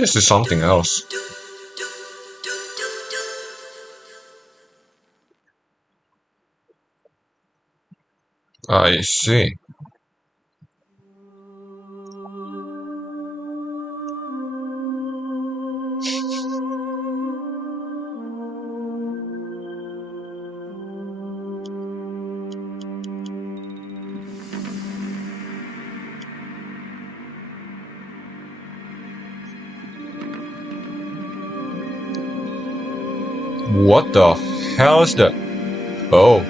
This is something else. I see. What the hell is that? Oh.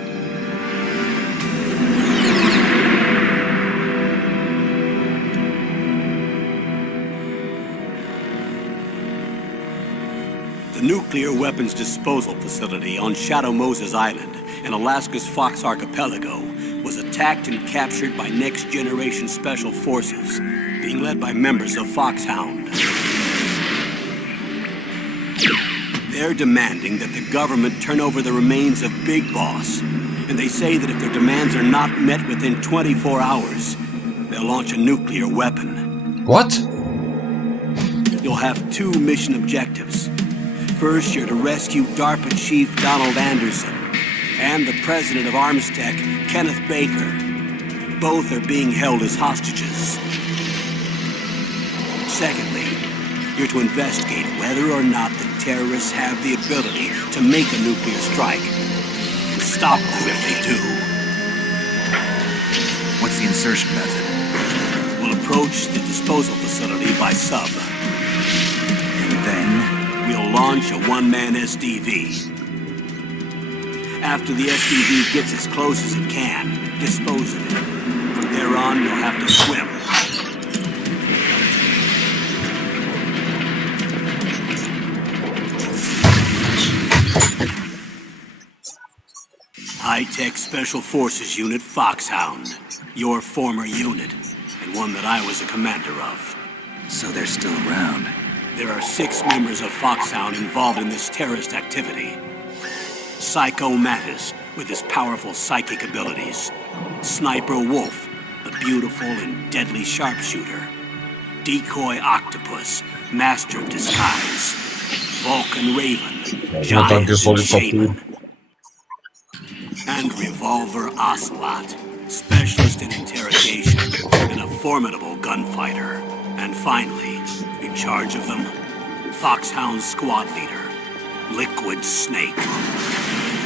The nuclear weapons disposal facility on Shadow Moses Island in Alaska's Fox Archipelago was attacked and captured by Next Generation Special Forces, being led by members of Foxhound. They're demanding that the government turn over the remains of Big Boss, and they say that if their demands are not met within 24 hours, they'll launch a nuclear weapon. What? You'll have two mission objectives. First, you're to rescue DARPA Chief Donald Anderson and the president of Armstech, Kenneth Baker. Both are being held as hostages. Secondly, you're to investigate whether or not the terrorists have the ability to make a nuclear strike and stop them if they do. What's the insertion method? We'll approach the disposal facility by sub. And then? We'll launch a one-man SDV. After the SDV gets as close as it can, dispose of it. From there on, you'll have to swim. High-Tech Special Forces Unit Foxhound. Your former unit, and one that I was a commander of. So they're still around. There are 6 members of Foxhound involved in this terrorist activity. Psycho Mattis, with his powerful psychic abilities. Sniper Wolf, the beautiful and deadly sharpshooter. Decoy Octopus, master of disguise. Vulcan Raven, giant and shaman. And Revolver Ocelot, specialist in interrogation and a formidable gunfighter. And finally, in charge of them, Foxhound squad leader, Liquid Snake.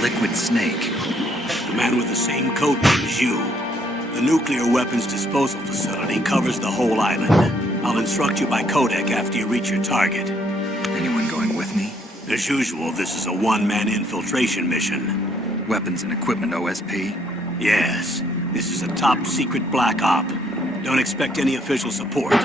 Liquid Snake? The man with the same code name as you. The nuclear weapons disposal facility covers the whole island. I'll instruct you by codec after you reach your target. Anyone going with me? As usual, this is a one-man infiltration mission. Weapons and equipment OSP? Yes. This is a top-secret black op. Don't expect any official support.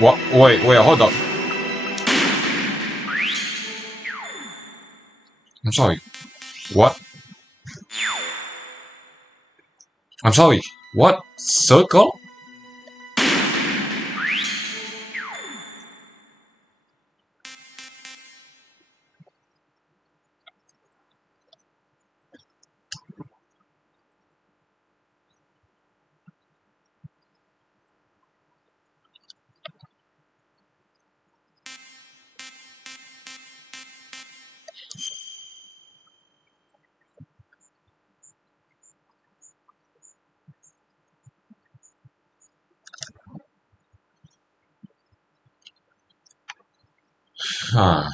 What? Wait, hold up. I'm sorry. What? I'm sorry. What? Circle? Huh.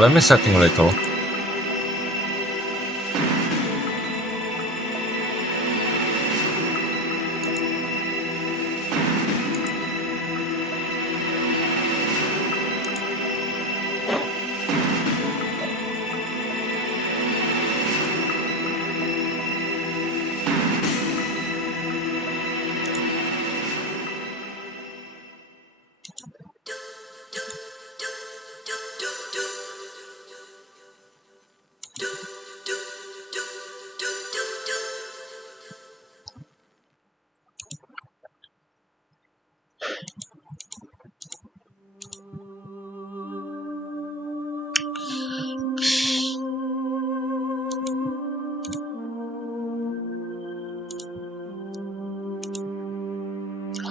Let me setting a little.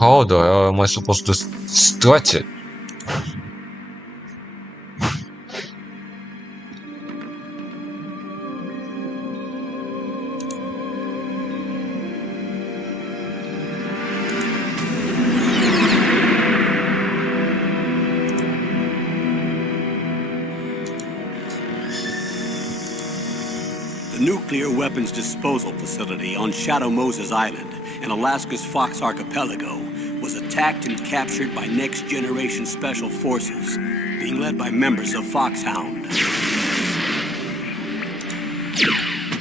How the hell am I supposed to stretch it? The nuclear weapons disposal facility on Shadow Moses Island in Alaska's Fox Archipelago was attacked and captured by Next Generation Special Forces, being led by members of Foxhound.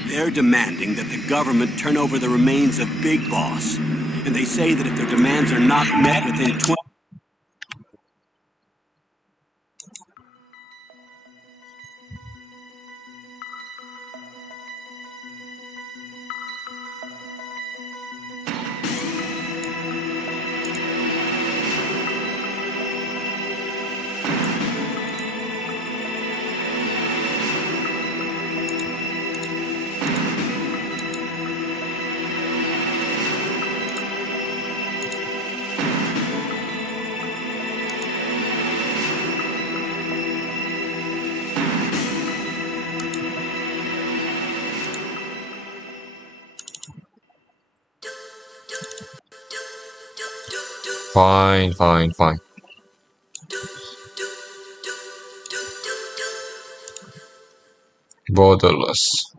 They're demanding that the government turn over the remains of Big Boss, and they say that if their demands are not met within 20... Fine, fine, fine. Borderless.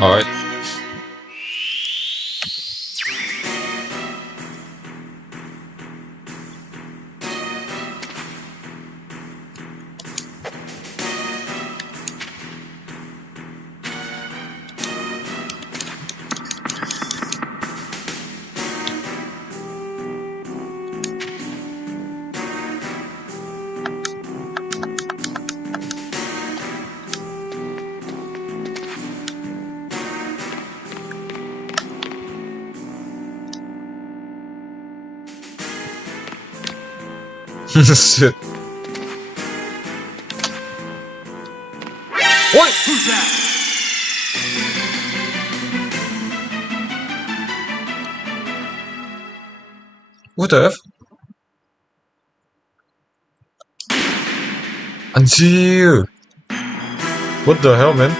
Alright. Shit. What? Who's that? What the F? Anjir. What the hell, man?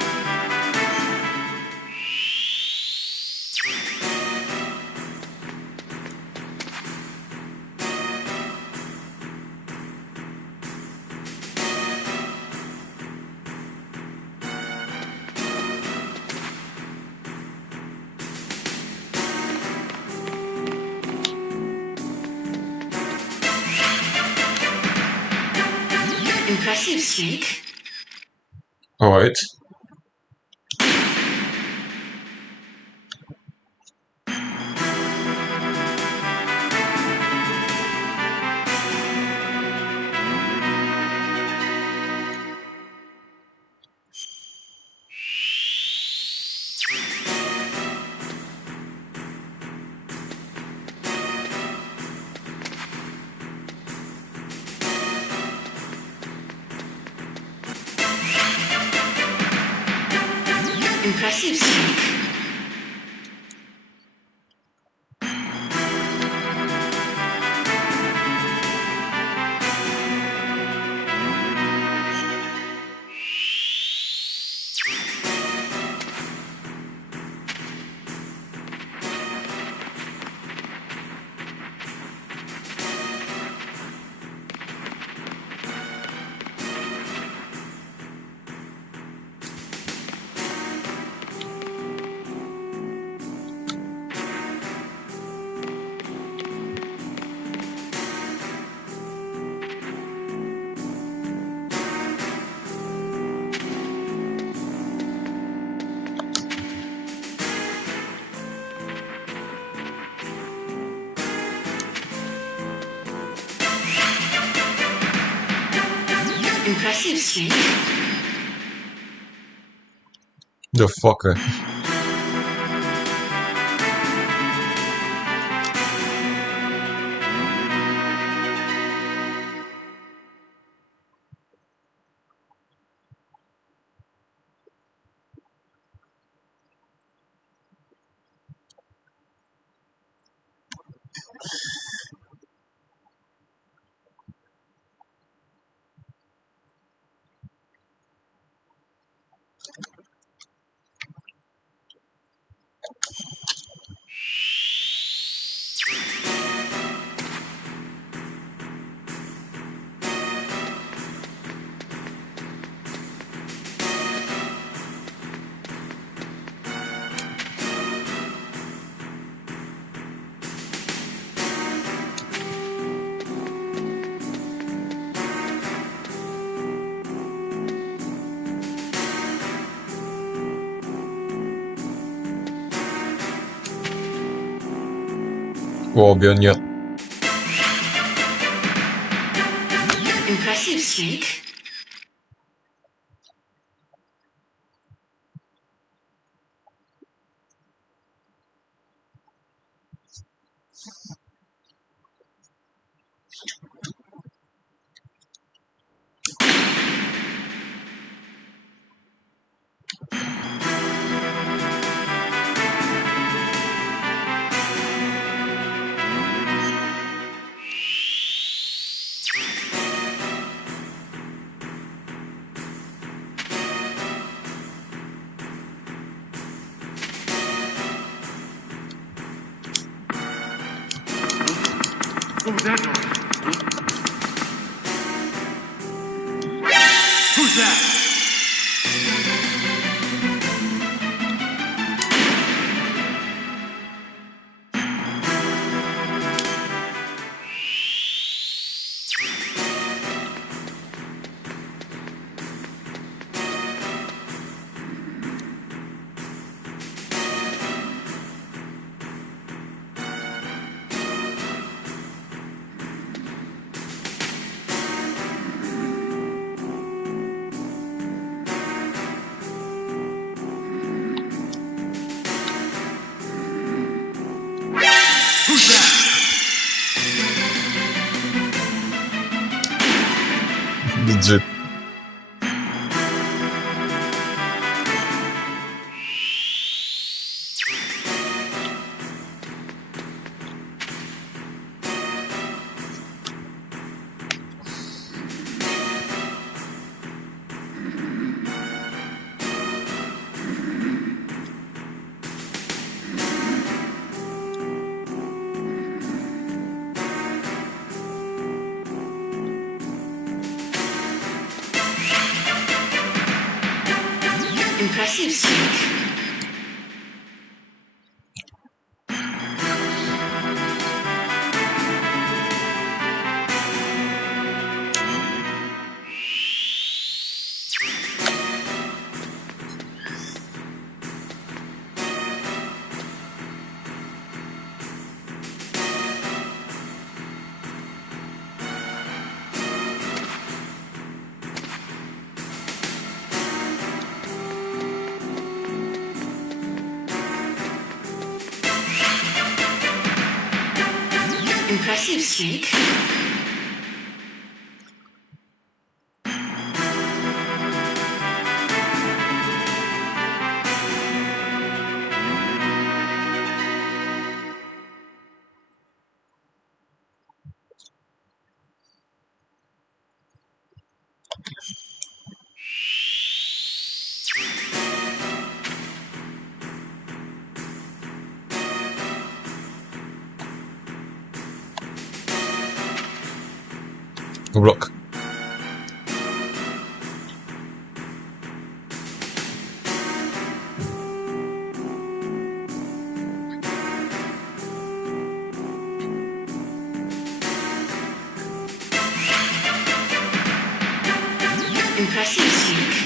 Impressive, Snake. Alright. Impressive, Snake. Impressive, Snake. The fucker. 와, 면이야. Impressive, Snake. What was that noise? Who's that? Who's that? Legit. Impressive, Snake. Impressive, Snake. Block. Impressive, Snake.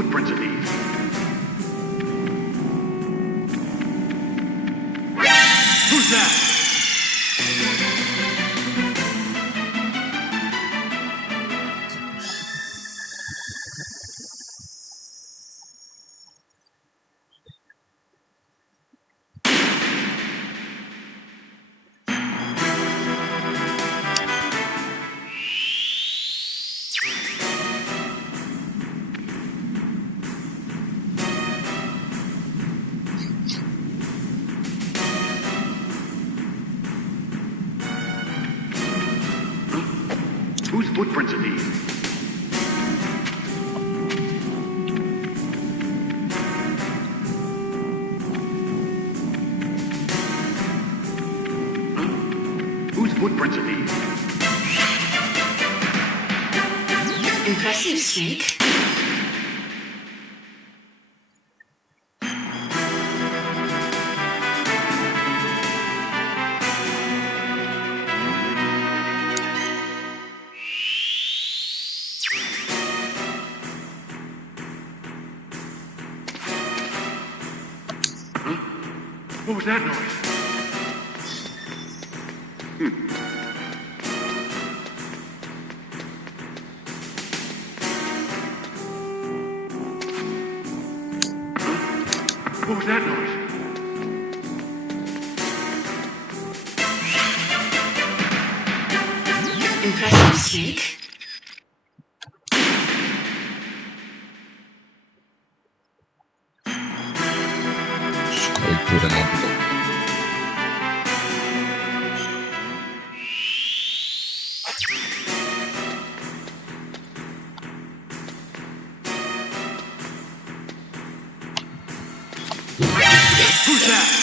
footprints are these? Who's that? Whose footprints are these? Whose footprints are these? Impressive, Snake. What was that noise? What was that noise? Impressive, Snake. Сколько надо? Who's that?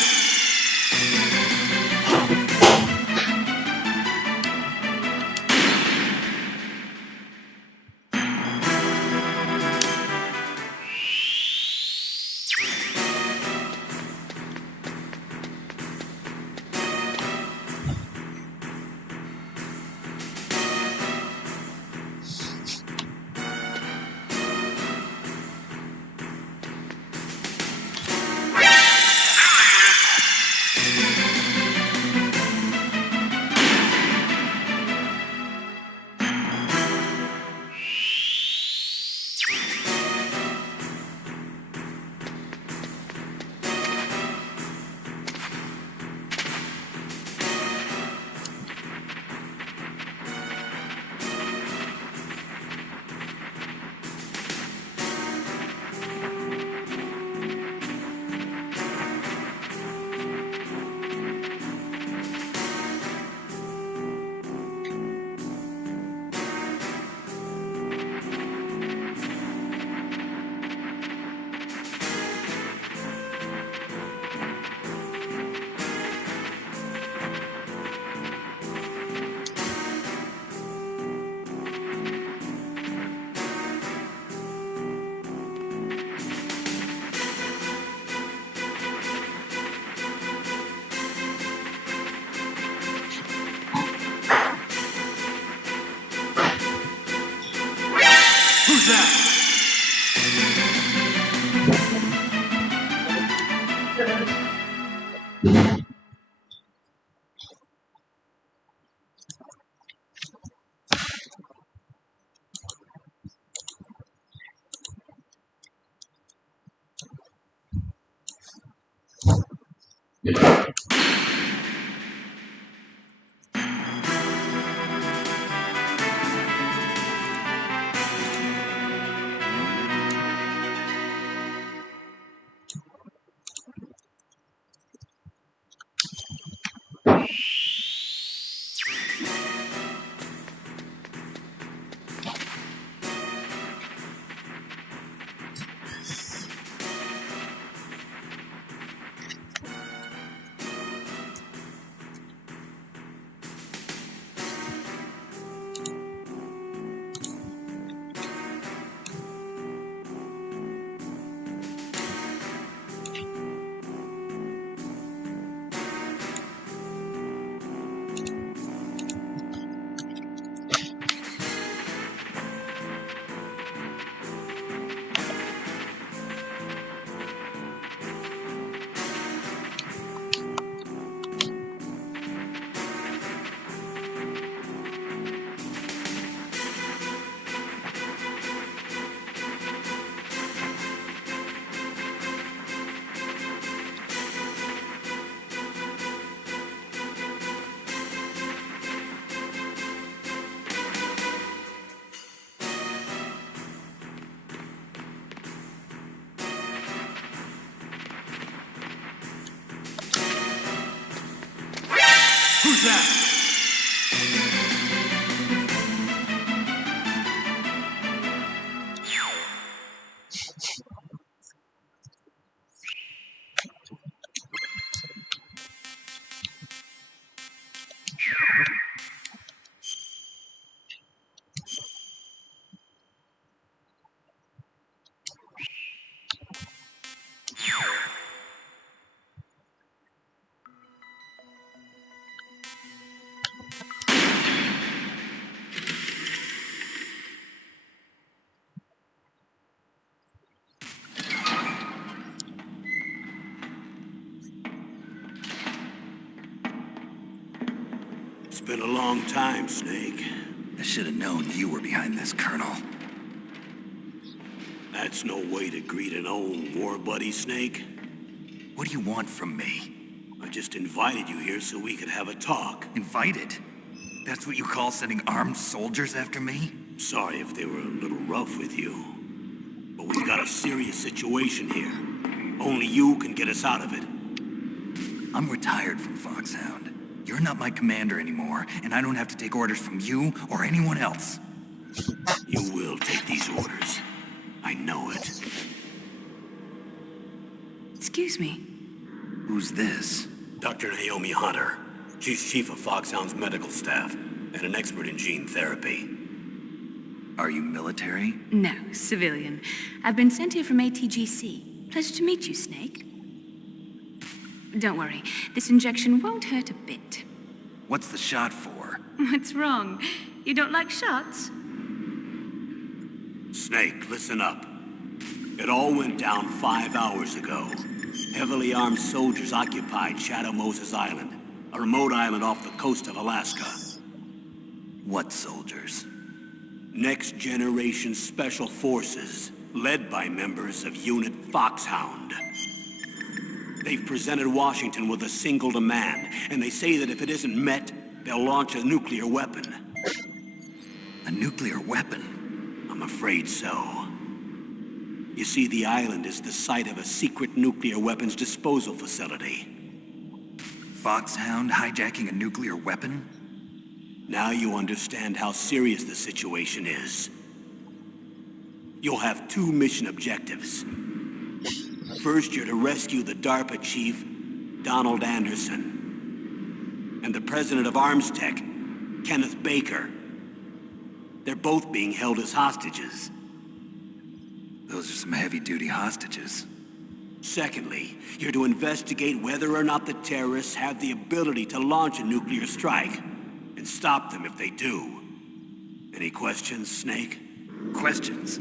Who's that? been a long time, Snake. I should have known you were behind this, Colonel. That's no way to greet an old war buddy, Snake. What do you want from me? I just invited you here so we could have a talk. Invited? That's what you call sending armed soldiers after me? Sorry if they were a little rough with you. But we've got a serious situation here. Only you can get us out of it. I'm retired from Foxhound. You're not my commander anymore, and I don't have to take orders from you or anyone else. You will take these orders. I know it. Excuse me. Who's this? Dr. Naomi Hunter. She's chief of Foxhound's medical staff and an expert in gene therapy. Are you military? No, civilian. I've been sent here from ATGC. Pleasure to meet you, Snake. Don't worry, this injection won't hurt a bit. What's the shot for? What's wrong? You don't like shots? Snake, listen up. It all went down 5 hours ago. Heavily armed soldiers occupied Shadow Moses Island, a remote island off the coast of Alaska. What soldiers? Next Generation Special Forces, led by members of Unit Foxhound. They've presented Washington with a single demand, and they say that if it isn't met, they'll launch a nuclear weapon. A nuclear weapon? I'm afraid so. You see, the island is the site of a secret nuclear weapons disposal facility. Foxhound hijacking a nuclear weapon? Now you understand how serious the situation is. You'll have 2 mission objectives. First, you're to rescue the DARPA chief, Donald Anderson, and the president of ArmsTech, Kenneth Baker. They're both being held as hostages. Those are some heavy-duty hostages. Secondly, you're to investigate whether or not the terrorists have the ability to launch a nuclear strike, and stop them if they do. Any questions, Snake? Questions?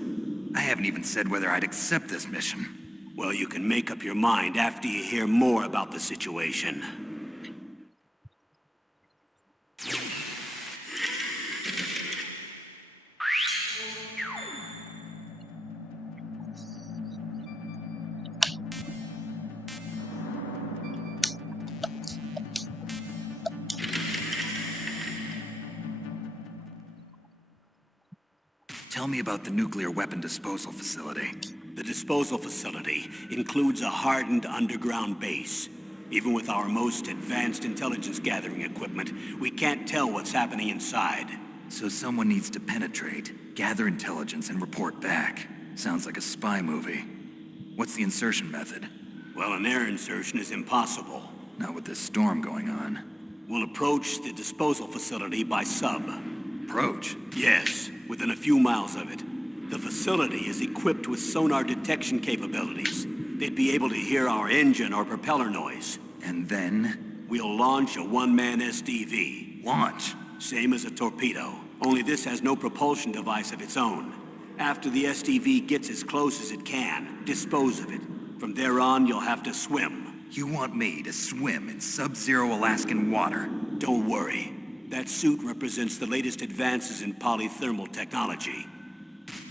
I haven't even said whether I'd accept this mission. Well, you can make up your mind after you hear more about the situation. Tell me about the nuclear weapon disposal facility. The disposal facility includes a hardened underground base. Even with our most advanced intelligence gathering equipment, we can't tell what's happening inside. So someone needs to penetrate, gather intelligence, and report back. Sounds like a spy movie. What's the insertion method? Well, an air insertion is impossible. Not with this storm going on. We'll approach the disposal facility by sub. Approach? Yes, within a few miles of it. The facility is equipped with sonar detection capabilities. They'd be able to hear our engine or propeller noise. And then? We'll launch a one-man SDV. Launch? Same as a torpedo, only this has no propulsion device of its own. After the SDV gets as close as it can, dispose of it. From there on, you'll have to swim. You want me to swim in sub-zero Alaskan water? Don't worry. That suit represents the latest advances in polythermal technology.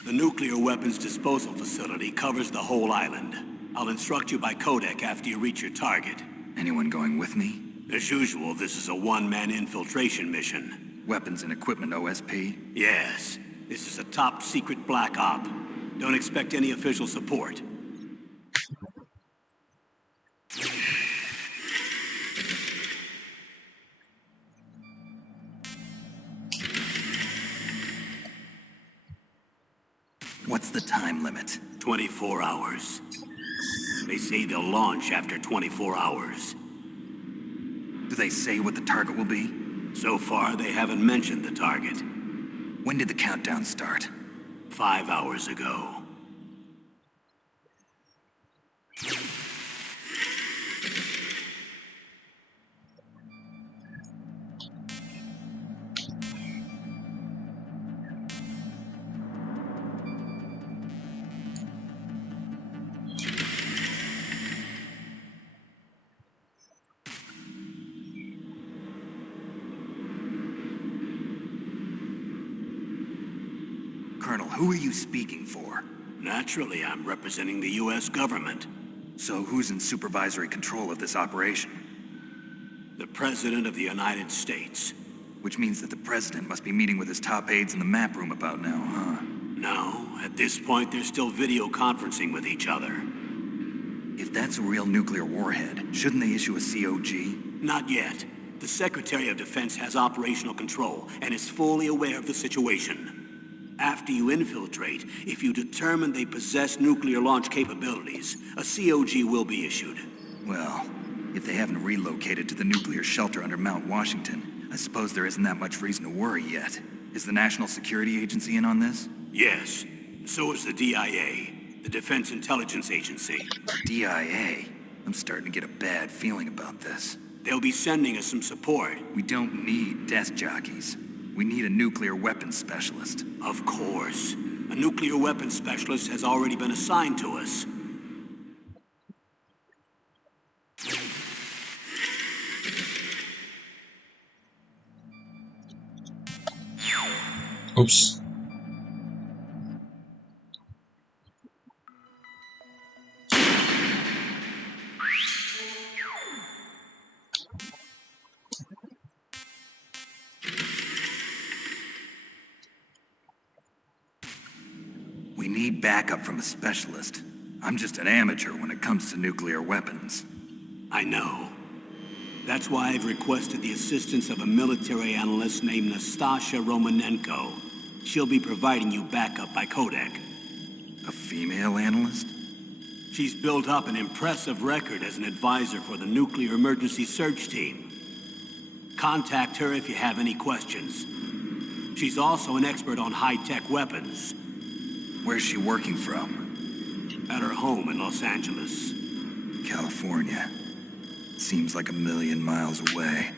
The nuclear weapons disposal facility covers the whole island. I'll instruct you by codec after you reach your target. Anyone going with me? As usual, this is a one-man infiltration mission. Weapons and equipment OSP? Yes, this is a top-secret black op. Don't expect any official support. What's the time limit? 24 hours. They say they'll launch after 24 hours. Do they say what the target will be? So far, they haven't mentioned the target. When did the countdown start? 5 hours ago. Colonel, who are you speaking for? Naturally, I'm representing the U.S. government. So who's in supervisory control of this operation? The President of the United States. Which means that the President must be meeting with his top aides in the map room about now, huh? No, at this point, they're still video conferencing with each other. If that's a real nuclear warhead, shouldn't they issue a COG? Not yet. The Secretary of Defense has operational control and is fully aware of the situation. After you infiltrate, if you determine they possess nuclear launch capabilities, a COG will be issued. Well, if they haven't relocated to the nuclear shelter under Mount Washington, I suppose there isn't that much reason to worry yet. Is the National Security Agency in on this? Yes. So is the DIA, the Defense Intelligence Agency. DIA? I'm starting to get a bad feeling about this. They'll be sending us some support. We don't need desk jockeys. We need a nuclear weapons specialist. Of course. A nuclear weapons specialist has already been assigned to us. Oops. We need backup from a specialist. I'm just an amateur when it comes to nuclear weapons. I know. That's why I've requested the assistance of a military analyst named Nastasha Romanenko. She'll be providing you backup by Kodak. A female analyst? She's built up an impressive record as an advisor for the Nuclear Emergency Search Team. Contact her if you have any questions. She's also an expert on high-tech weapons. Where's she working from? At her home in Los Angeles. California. Seems like 1,000,000 miles away.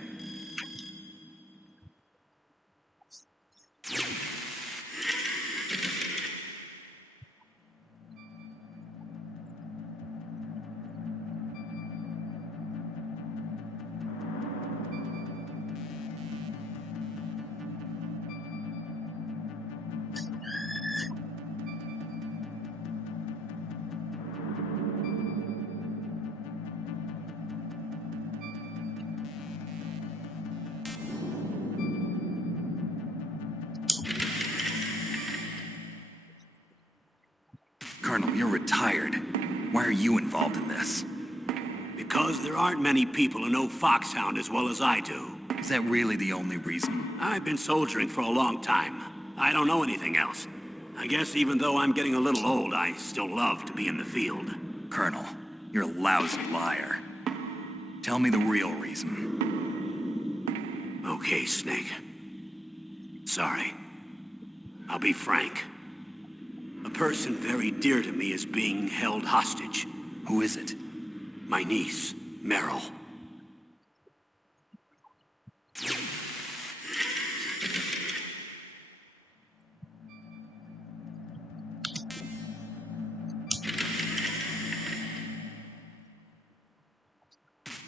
Colonel, you're retired. Why are you involved in this? Because there aren't many people who know Foxhound as well as I do. Is that really the only reason? I've been soldiering for a long time. I don't know anything else. I guess even though I'm getting a little old, I still love to be in the field. Colonel, you're a lousy liar. Tell me the real reason. Okay, Snake. Sorry. I'll be frank. A person very dear to me is being held hostage. Who is it? My niece, Meryl.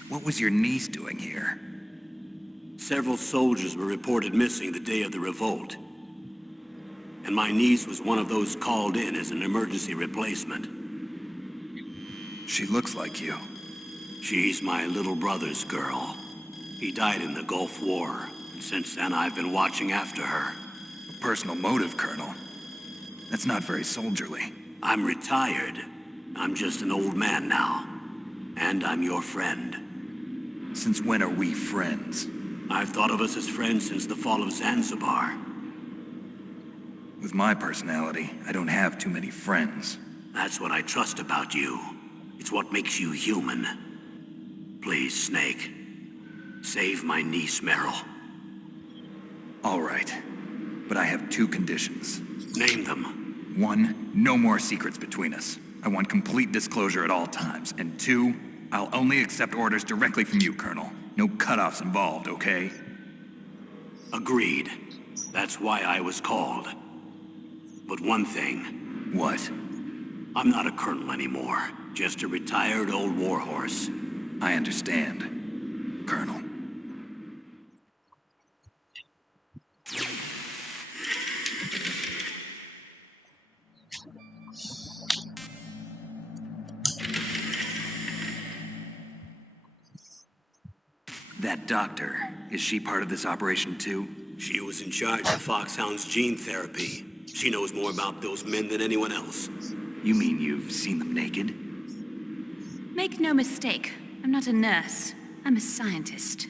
What was your niece doing here? Several soldiers were reported missing the day of the revolt. And my niece was one of those called in as an emergency replacement. She looks like you. She's my little brother's girl. He died in the Gulf War. And since then, I've been watching after her. A personal motive, Colonel. That's not very soldierly. I'm retired. I'm just an old man now. And I'm your friend. Since when are we friends? I've thought of us as friends since the fall of Zanzibar. With my personality, I don't have too many friends. That's what I trust about you. It's what makes you human. Please, Snake. Save my niece, Meryl. All right. But I have 2 conditions. Name them. 1, no more secrets between us. I want complete disclosure at all times. And 2, I'll only accept orders directly from you, Colonel. No cutoffs involved, okay? Agreed. That's why I was called. But one thing. What? I'm not a colonel anymore. Just a retired old warhorse. I understand, Colonel. That doctor, is she part of this operation too? She was in charge of Foxhound's gene therapy. She knows more about those men than anyone else. You mean you've seen them naked? Make no mistake, I'm not a nurse. I'm a scientist.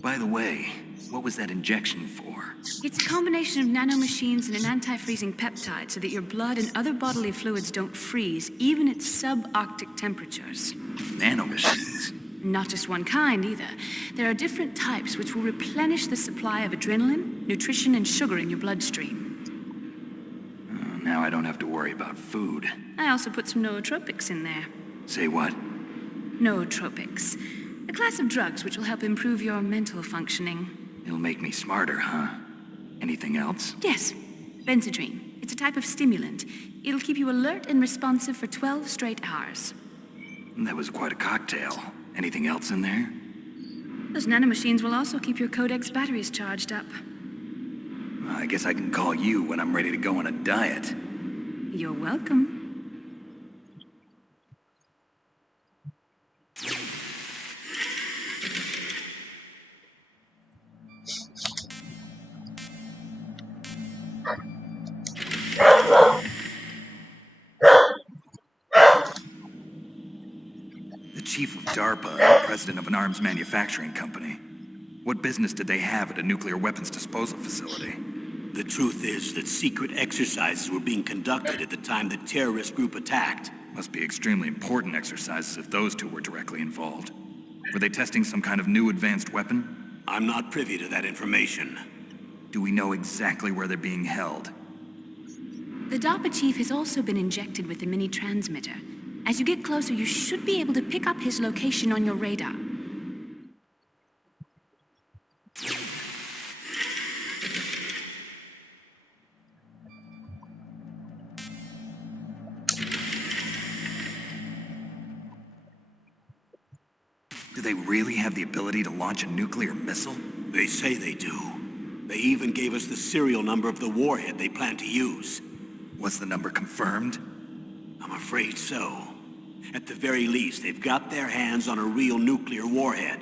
By the way, what was that injection for? It's a combination of nanomachines and an anti-freezing peptide so that your blood and other bodily fluids don't freeze, even at subarctic temperatures. Nanomachines? Not just one kind, either. There are different types which will replenish the supply of adrenaline, nutrition, and sugar in your bloodstream. Now I don't have to worry about food. I also put some nootropics in there. Say what? Nootropics. A class of drugs which will help improve your mental functioning. It'll make me smarter, huh? Anything else? Yes, Benzedrine. It's a type of stimulant. It'll keep you alert and responsive for 12 straight hours. That was quite a cocktail. Anything else in there? Those nanomachines will also keep your Codex batteries charged up. I guess I can call you when I'm ready to go on a diet. You're welcome. The chief of DARPA and president of an arms manufacturing company. What business did they have at a nuclear weapons disposal facility? The truth is that secret exercises were being conducted at the time the terrorist group attacked. Must be extremely important exercises if those two were directly involved. Were they testing some kind of new advanced weapon? I'm not privy to that information. Do we know exactly where they're being held? The DARPA chief has also been injected with a mini transmitter. As you get closer, you should be able to pick up his location on your radar. Do they really have the ability to launch a nuclear missile? They say they do. They even gave us the serial number of the warhead they plan to use. Was the number confirmed? I'm afraid so. At the very least, they've got their hands on a real nuclear warhead.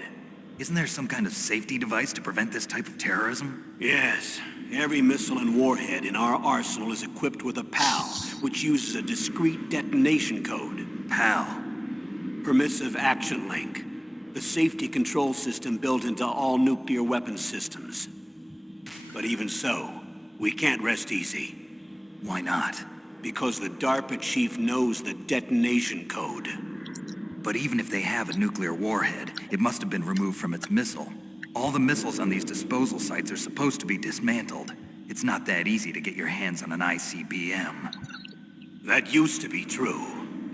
Isn't there some kind of safety device to prevent this type of terrorism? Yes. Every missile and warhead in our arsenal is equipped with a PAL, which uses a discrete detonation code. PAL. Permissive Action Link. The safety control system built into all nuclear weapons systems. But even so, we can't rest easy. Why not? Because the DARPA chief knows the detonation code. But even if they have a nuclear warhead, it must have been removed from its missile. All the missiles on these disposal sites are supposed to be dismantled. It's not that easy to get your hands on an ICBM. That used to be true.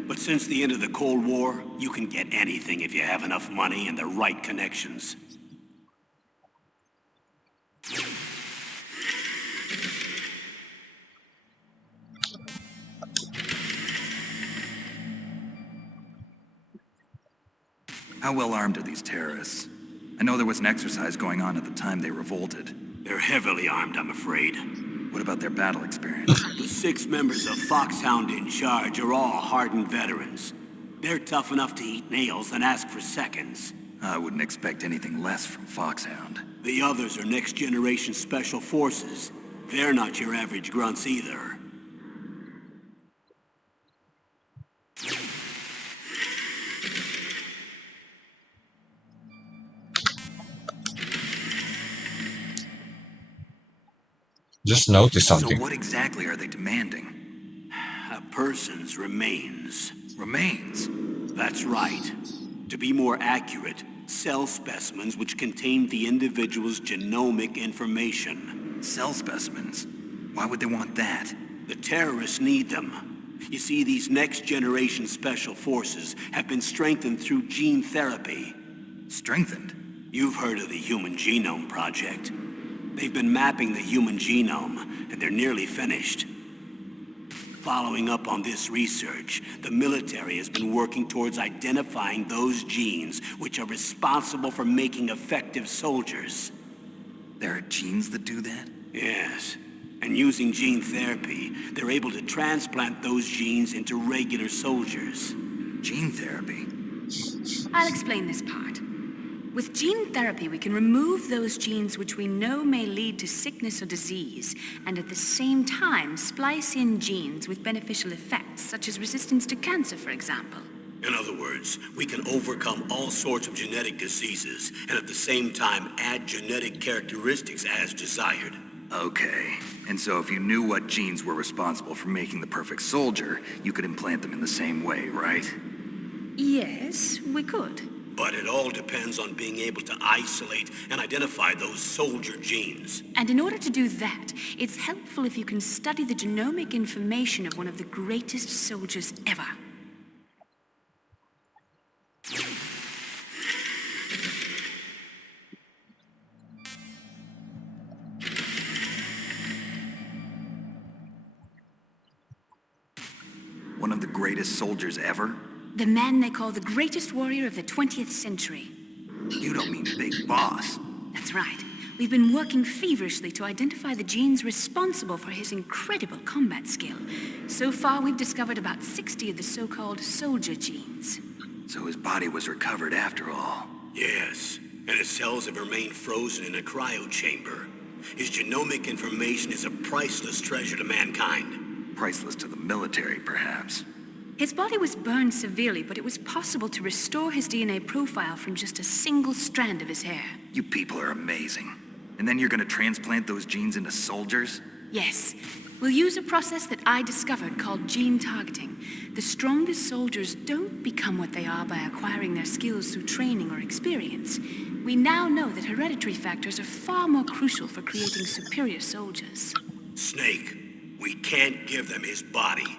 But since the end of the Cold War, you can get anything if you have enough money and the right connections. How well armed are these terrorists? I know there was an exercise going on at the time they revolted. They're heavily armed, I'm afraid. What about their battle experience? The 6 members of Foxhound in charge are all hardened veterans. They're tough enough to eat nails and ask for seconds. I wouldn't expect anything less from Foxhound. The others are next-generation special forces. They're not your average grunts either. Just noticed something. So what exactly are they demanding? A person's remains. Remains? That's right. To be more accurate, cell specimens which contain the individual's genomic information. Cell specimens? Why would they want that? The terrorists need them. You see, these next-generation special forces have been strengthened through gene therapy. Strengthened? You've heard of the Human Genome Project. They've been mapping the human genome, and they're nearly finished. Following up on this research, the military has been working towards identifying those genes which are responsible for making effective soldiers. There are genes that do that? Yes. And using gene therapy, they're able to transplant those genes into regular soldiers. Gene therapy? I'll explain this part. With gene therapy, we can remove those genes which we know may lead to sickness or disease, and at the same time splice in genes with beneficial effects, such as resistance to cancer, for example. In other words, we can overcome all sorts of genetic diseases, and at the same time add genetic characteristics as desired. Okay. And so if you knew what genes were responsible for making the perfect soldier, you could implant them in the same way, right? Yes, we could. But it all depends on being able to isolate and identify those soldier genes. And in order to do that, it's helpful if you can study the genomic information of one of the greatest soldiers ever. One of the greatest soldiers ever? The man they call the greatest warrior of the 20th century. You don't mean Big Boss. That's right. We've been working feverishly to identify the genes responsible for his incredible combat skill. So far, we've discovered about 60 of the so-called soldier genes. So his body was recovered after all. Yes, and his cells have remained frozen in a cryo chamber. His genomic information is a priceless treasure to mankind. Priceless to the military, perhaps. His body was burned severely, but it was possible to restore his DNA profile from just a single strand of his hair. You people are amazing. And then you're gonna transplant those genes into soldiers? Yes. We'll use a process that I discovered called gene targeting. The strongest soldiers don't become what they are by acquiring their skills through training or experience. We now know that hereditary factors are far more crucial for creating superior soldiers. Snake, we can't give them his body.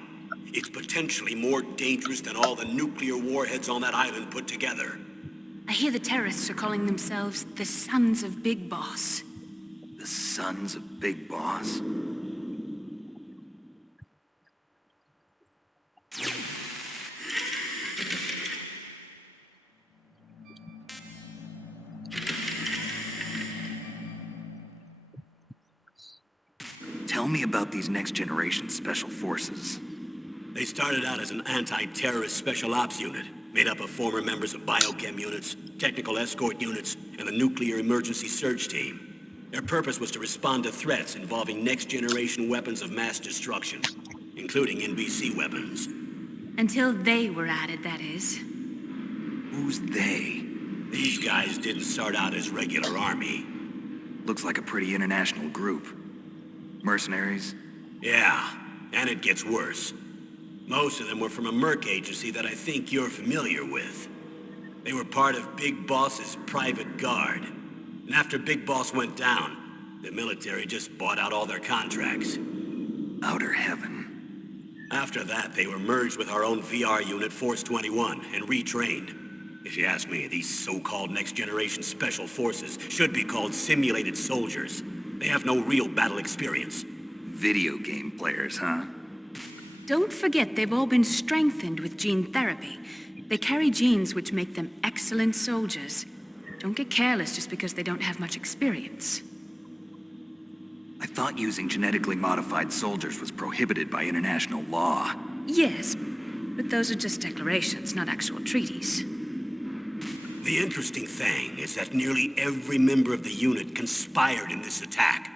It's potentially more dangerous than all the nuclear warheads on that island put together. I hear the terrorists are calling themselves the Sons of Big Boss. The Sons of Big Boss? Tell me about these next-generation special forces. They started out as an anti-terrorist special ops unit, made up of former members of biochem units, technical escort units, and the nuclear emergency surge team. Their purpose was to respond to threats involving next-generation weapons of mass destruction, including NBC weapons. Until they were added, that is. Who's they? These guys didn't start out as regular army. Looks like a pretty international group. Mercenaries? Yeah, and it gets worse. Most of them were from a merc agency that I think you're familiar with. They were part of Big Boss's private guard. And after Big Boss went down, the military just bought out all their contracts. Outer heaven. After that, they were merged with our own VR unit, Force 21, and retrained. If you ask me, these so-called next-generation special forces should be called simulated soldiers. They have no real battle experience. Video game players, huh? Don't forget they've all been strengthened with gene therapy. They carry genes which make them excellent soldiers. Don't get careless just because they don't have much experience. I thought using genetically modified soldiers was prohibited by international law. Yes, but those are just declarations, not actual treaties. The interesting thing is that nearly every member of the unit conspired in this attack.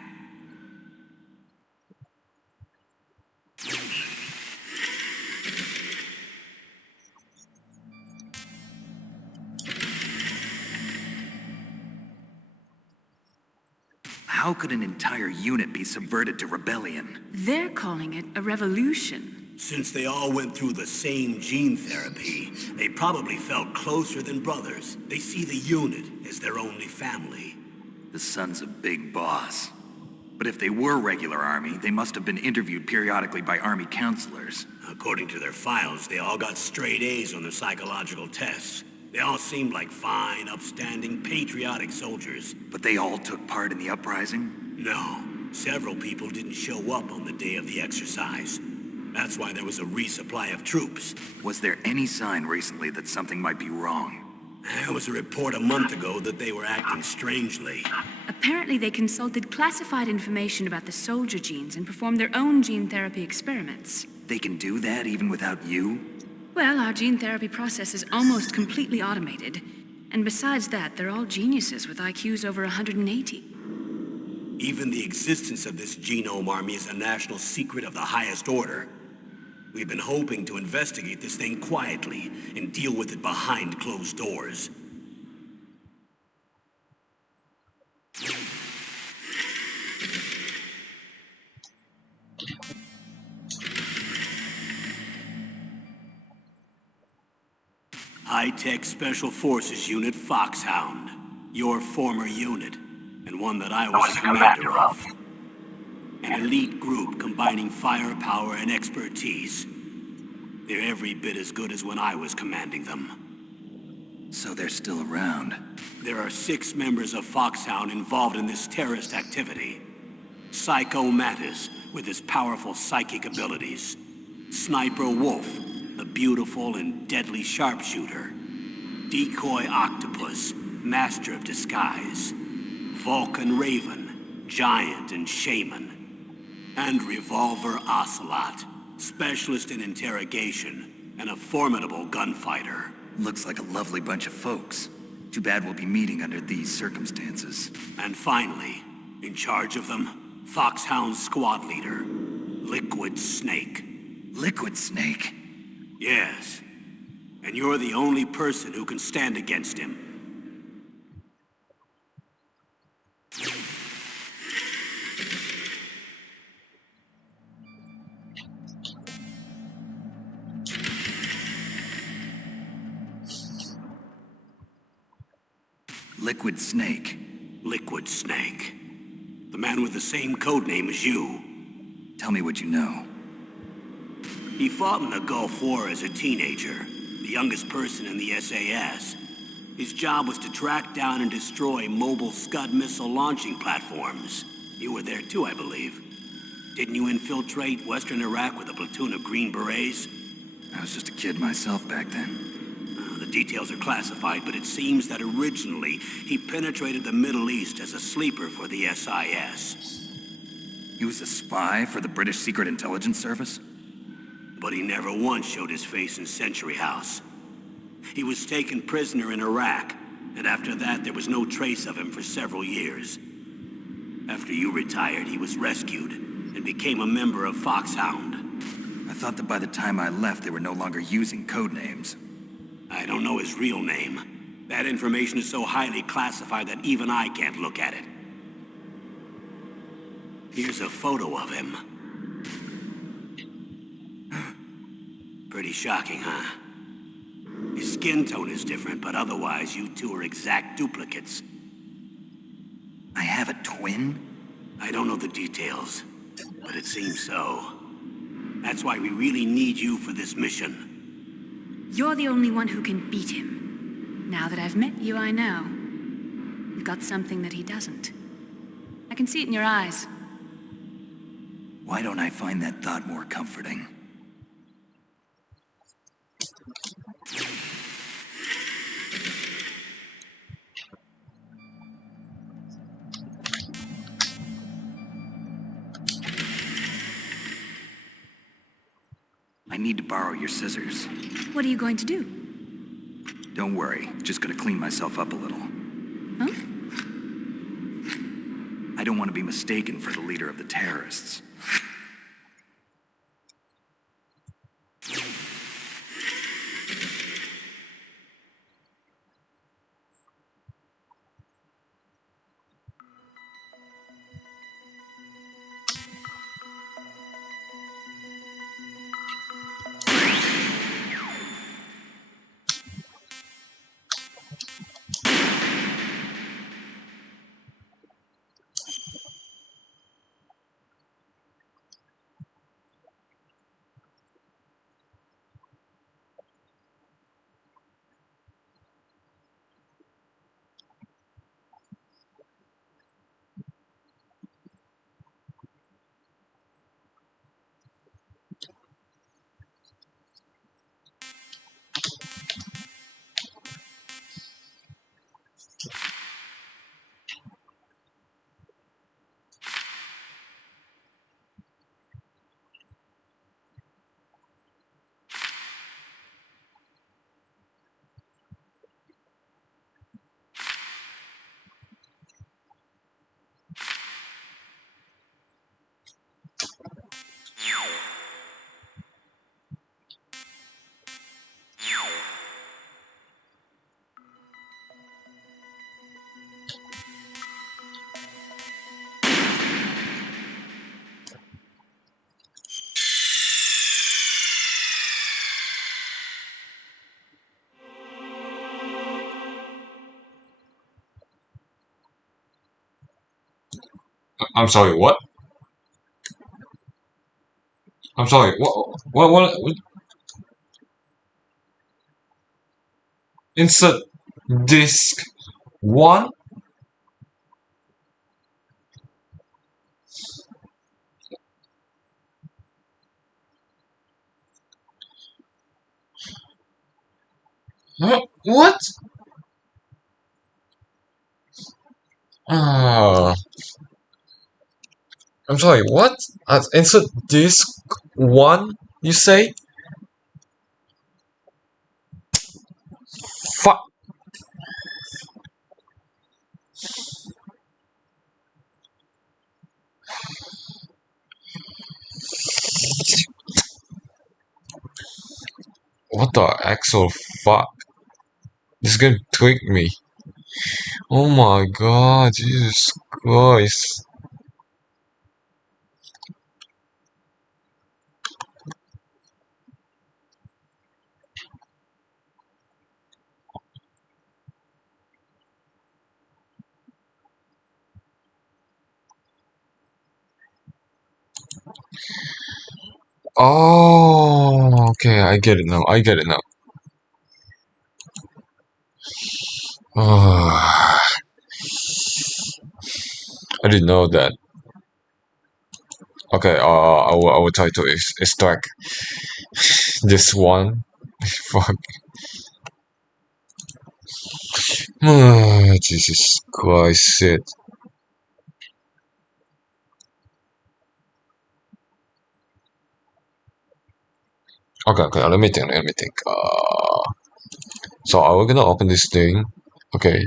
How could an entire unit be subverted to rebellion? They're calling it a revolution. Since they all went through the same gene therapy, they probably felt closer than brothers. They see the unit as their only family. The Sons of Big Boss. But if they were regular army, they must have been interviewed periodically by army counselors. According to their files, they all got straight A's on their psychological tests. They all seemed like fine, upstanding, patriotic soldiers. But they all took part in the uprising? No, several people didn't show up on the day of the exercise. That's why there was a resupply of troops. Was there any sign recently that something might be wrong? There was a report a month ago that they were acting strangely. Apparently they consulted classified information about the soldier genes and performed their own gene therapy experiments. They can do that even without you? Well, our gene therapy process is almost completely automated. And besides that, they're all geniuses with IQs over 180. Even the existence of this genome army is a national secret of the highest order. We've been hoping to investigate this thing quietly and deal with it behind closed doors. High-Tech Special Forces Unit Foxhound. Your former unit, and one that I was the commander of. An elite group combining firepower and expertise. They're every bit as good as when I was commanding them. So they're still around. There are 6 members of Foxhound involved in this terrorist activity. Psycho Mattis, with his powerful psychic abilities. Sniper Wolf, the beautiful and deadly sharpshooter. Decoy Octopus, master of disguise. Vulcan Raven, giant and shaman. And Revolver Ocelot, specialist in interrogation and a formidable gunfighter. Looks like a lovely bunch of folks. Too bad we'll be meeting under these circumstances. And finally, in charge of them, Foxhound's squad leader, Liquid Snake. Liquid Snake? Yes. And you're the only person who can stand against him. Liquid Snake. Liquid Snake. The man with the same code name as you. Tell me what you know. He fought in the Gulf War as a teenager, the youngest person in the SAS. His job was to track down and destroy mobile Scud missile launching platforms. You were there too, I believe. Didn't you infiltrate Western Iraq with a platoon of Green Berets? I was just a kid myself back then. The details are classified, but it seems that originally he penetrated the Middle East as a sleeper for the SIS. He was a spy for the British Secret Intelligence Service? But he never once showed his face in Century House. He was taken prisoner in Iraq, and after that there was no trace of him for several years. After you retired, he was rescued and became a member of Foxhound. I thought that by the time I left, they were no longer using code names. I don't know his real name. That information is so highly classified that even I can't look at it. Here's a photo of him. Pretty shocking, huh? His skin tone is different, but otherwise you two are exact duplicates. I have a twin? I don't know the details, but it seems so. That's why we really need you for this mission. You're the only one who can beat him. Now that I've met you, I know. You've got something that he doesn't. I can see it in your eyes. Why don't I find that thought more comforting? I need to borrow your scissors. What are you going to do? Don't worry, just gonna clean myself up a little. Huh? I don't want to be mistaken for the leader of the terrorists. I'm sorry, what? I'm sorry, what? Insert disk one? Huh? What? Ah, I'm sorry, what? Insert disk one, you say? Fuck. What the actual fuck? This game tricked me. Oh my god, Jesus Christ. Oh, okay, I get it now. I get it now. Oh, I didn't know that. Okay, I will try to extract this one. Fuck. Jesus Christ, shit. Okay, okay, let me think, let me think. So are we gonna open this thing? Okay.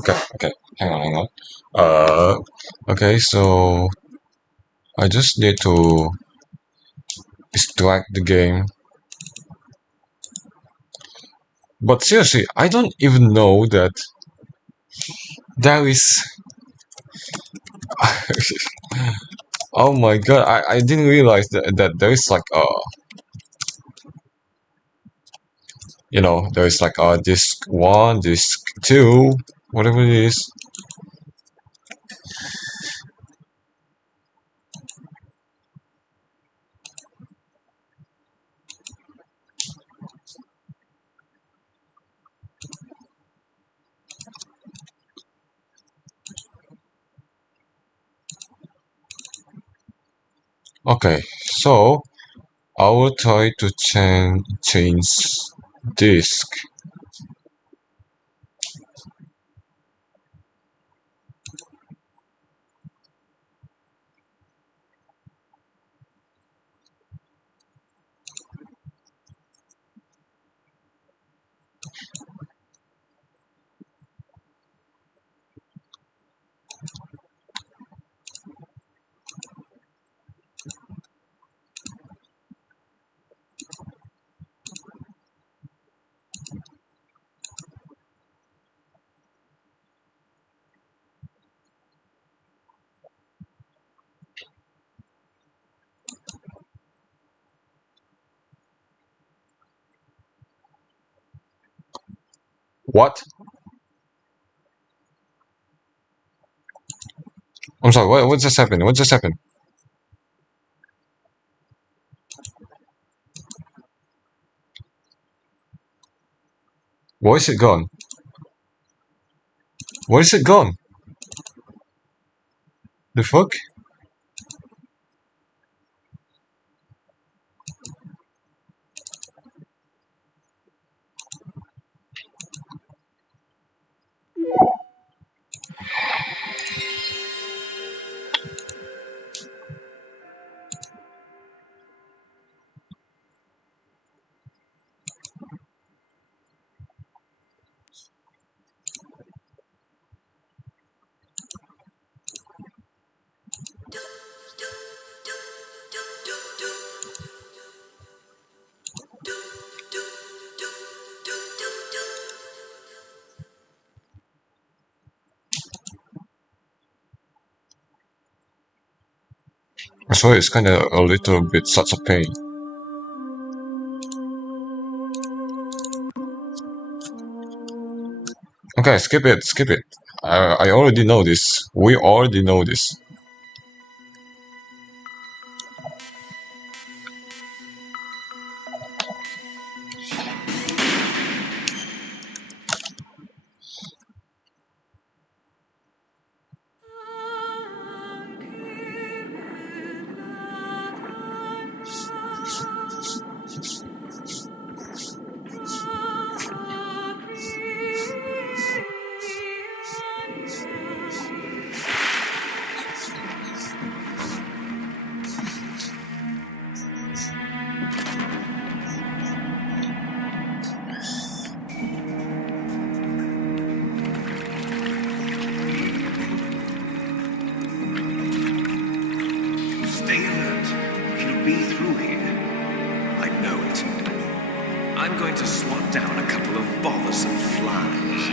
Okay, okay. Hang on, hang on. Okay, so I just need to extract the game. But seriously, I don't even know that there is. Oh my god, I didn't realize that there is like there is like disc one, disc two, whatever it is. Okay, so I will try to change disk. What? I'm sorry, what just happened? What just happened? Where is it gone? Where is it gone? The fuck? I swear it's kinda a little bit such a pain. Okay, skip it, skip it. I already know this. We already know this. Stay alert. It'll be through here. I know it. I'm going to swat down a couple of bothersome flies.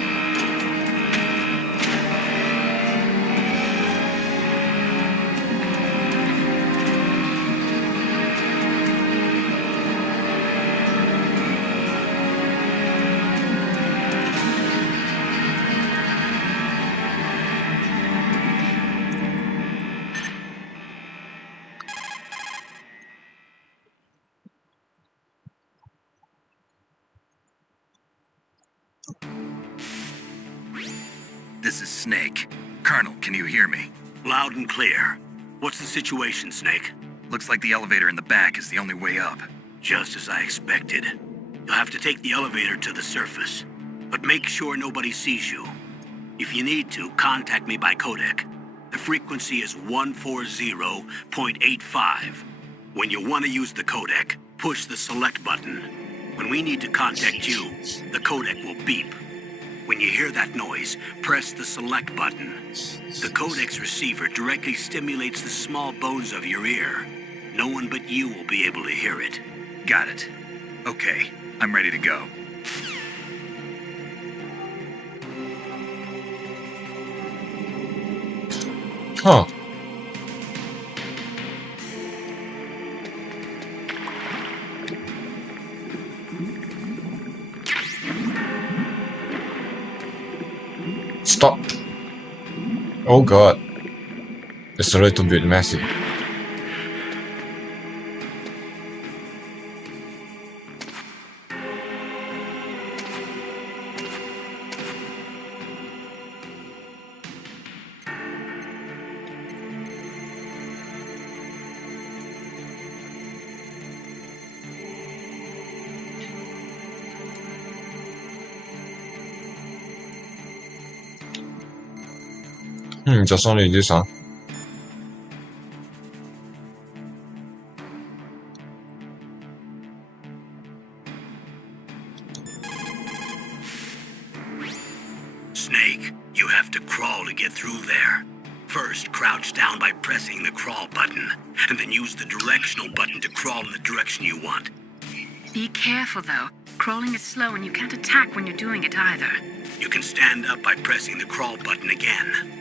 This is Snake. Colonel, can you hear me? Loud and clear. What's the situation, Snake? Looks like the elevator in the back is the only way up. Just as I expected. You'll have to take the elevator to the surface. But make sure nobody sees you. If you need to, contact me by codec. The frequency is 140.85. When you want to use the codec, push the select button. When we need to contact you, the codec will beep. When you hear that noise, press the select button. The codec's receiver directly stimulates the small bones of your ear. No one but you will be able to hear it. Got it. Okay, I'm ready to go. Huh. Stop. Oh god. It's a little bit messy. Just only this, huh? Snake, you have to crawl to get through there. First, crouch down by pressing the crawl button, and then use the directional button to crawl in the direction you want. Be careful, though. Crawling is slow and you can't attack when you're doing it either. You can stand up by pressing the crawl button again.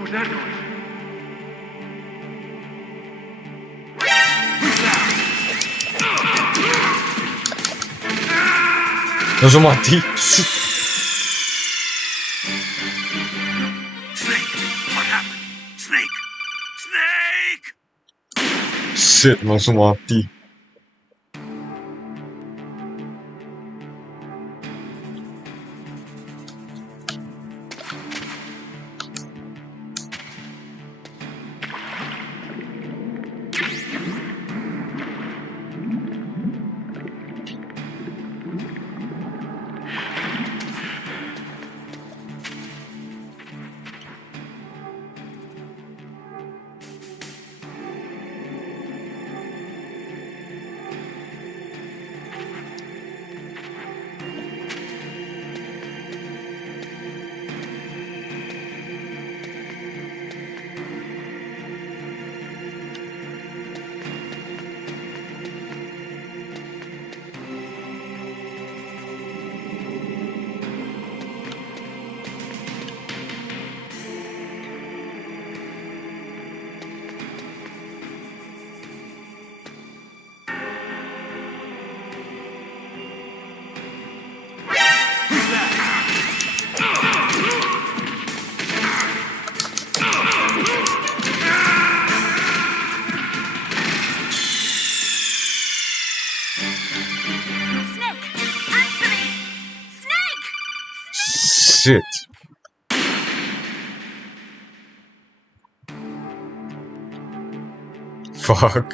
What was that noise? Langsung mati. Snake! What happened? Snake! Snake! Shit, langsung mati. Snake! Answer me! Snake! Shit. Fuck.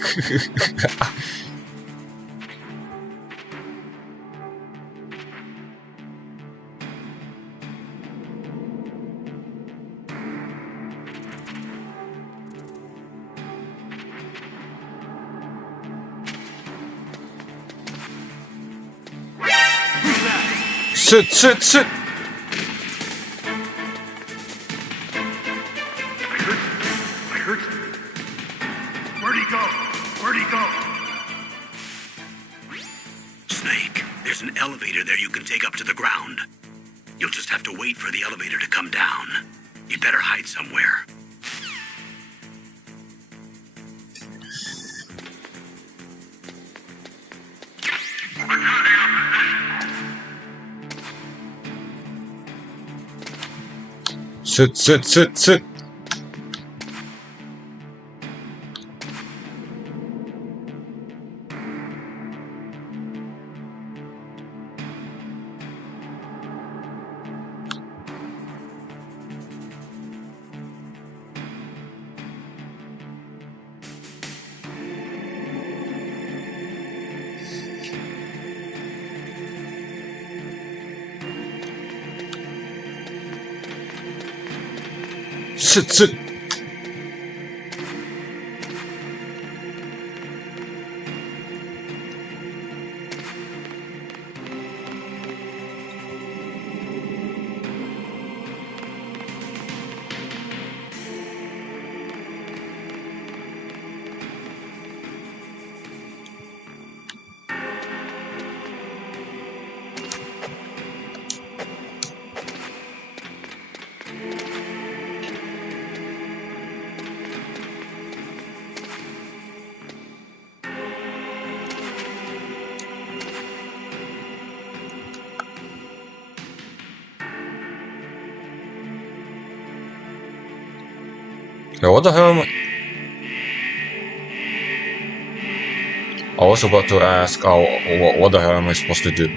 Shit, shit, shit. I heard him. Where'd he go? Where'd he go? Snake, there's an elevator there you can take up to the ground. You'll just have to wait for the elevator to come down. You'd better hide somewhere. Shit, shit, shit, shit. Shit, shit. Yeah, what the hell am I was about to ask, what the hell am I supposed to do?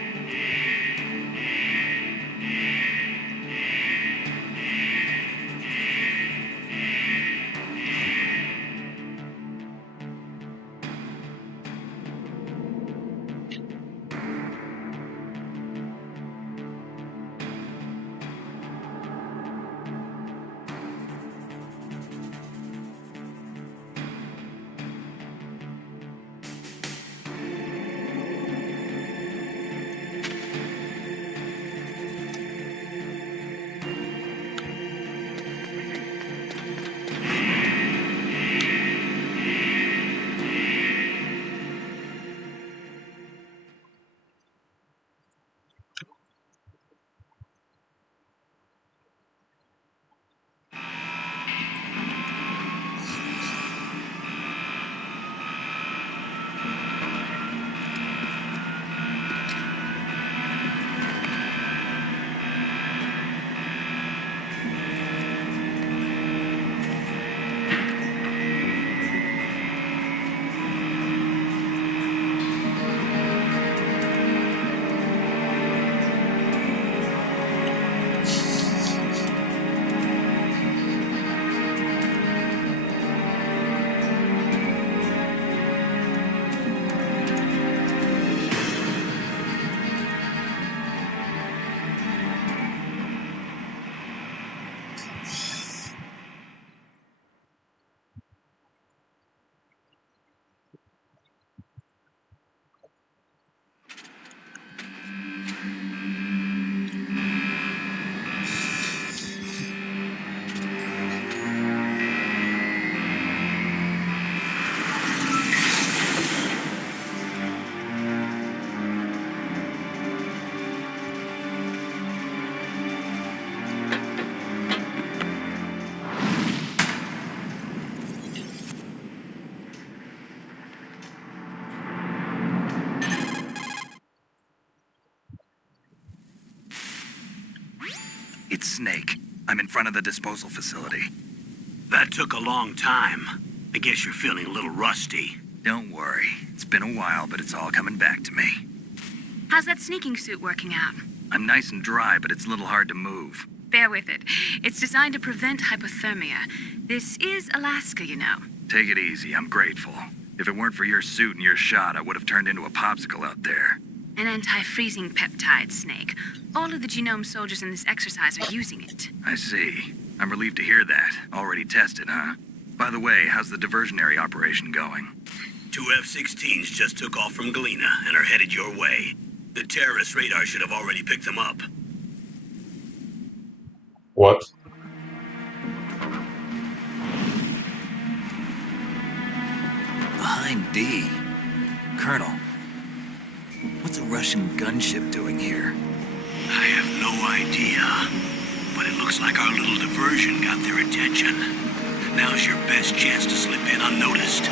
It's Snake. I'm in front of the disposal facility. That took a long time. I guess you're feeling a little rusty. Don't worry. It's been a while, but it's all coming back to me. How's that sneaking suit working out? I'm nice and dry, but it's a little hard to move. Bear with it. It's designed to prevent hypothermia. This is Alaska, you know. Take it easy. I'm grateful. If it weren't for your suit and your shot, I would have turned into a popsicle out there. An anti-freezing peptide, Snake. All of the genome soldiers in this exercise are using it. I see. I'm relieved to hear that. Already tested, huh? By the way, how's the diversionary operation going? 2 F-16s just took off from Galena and are headed your way. The terrorist radar should have already picked them up. What? Behind D. Colonel, what's a Russian gunship doing here? I have no idea, but it looks like our little diversion got their attention. Now's your best chance to slip in unnoticed.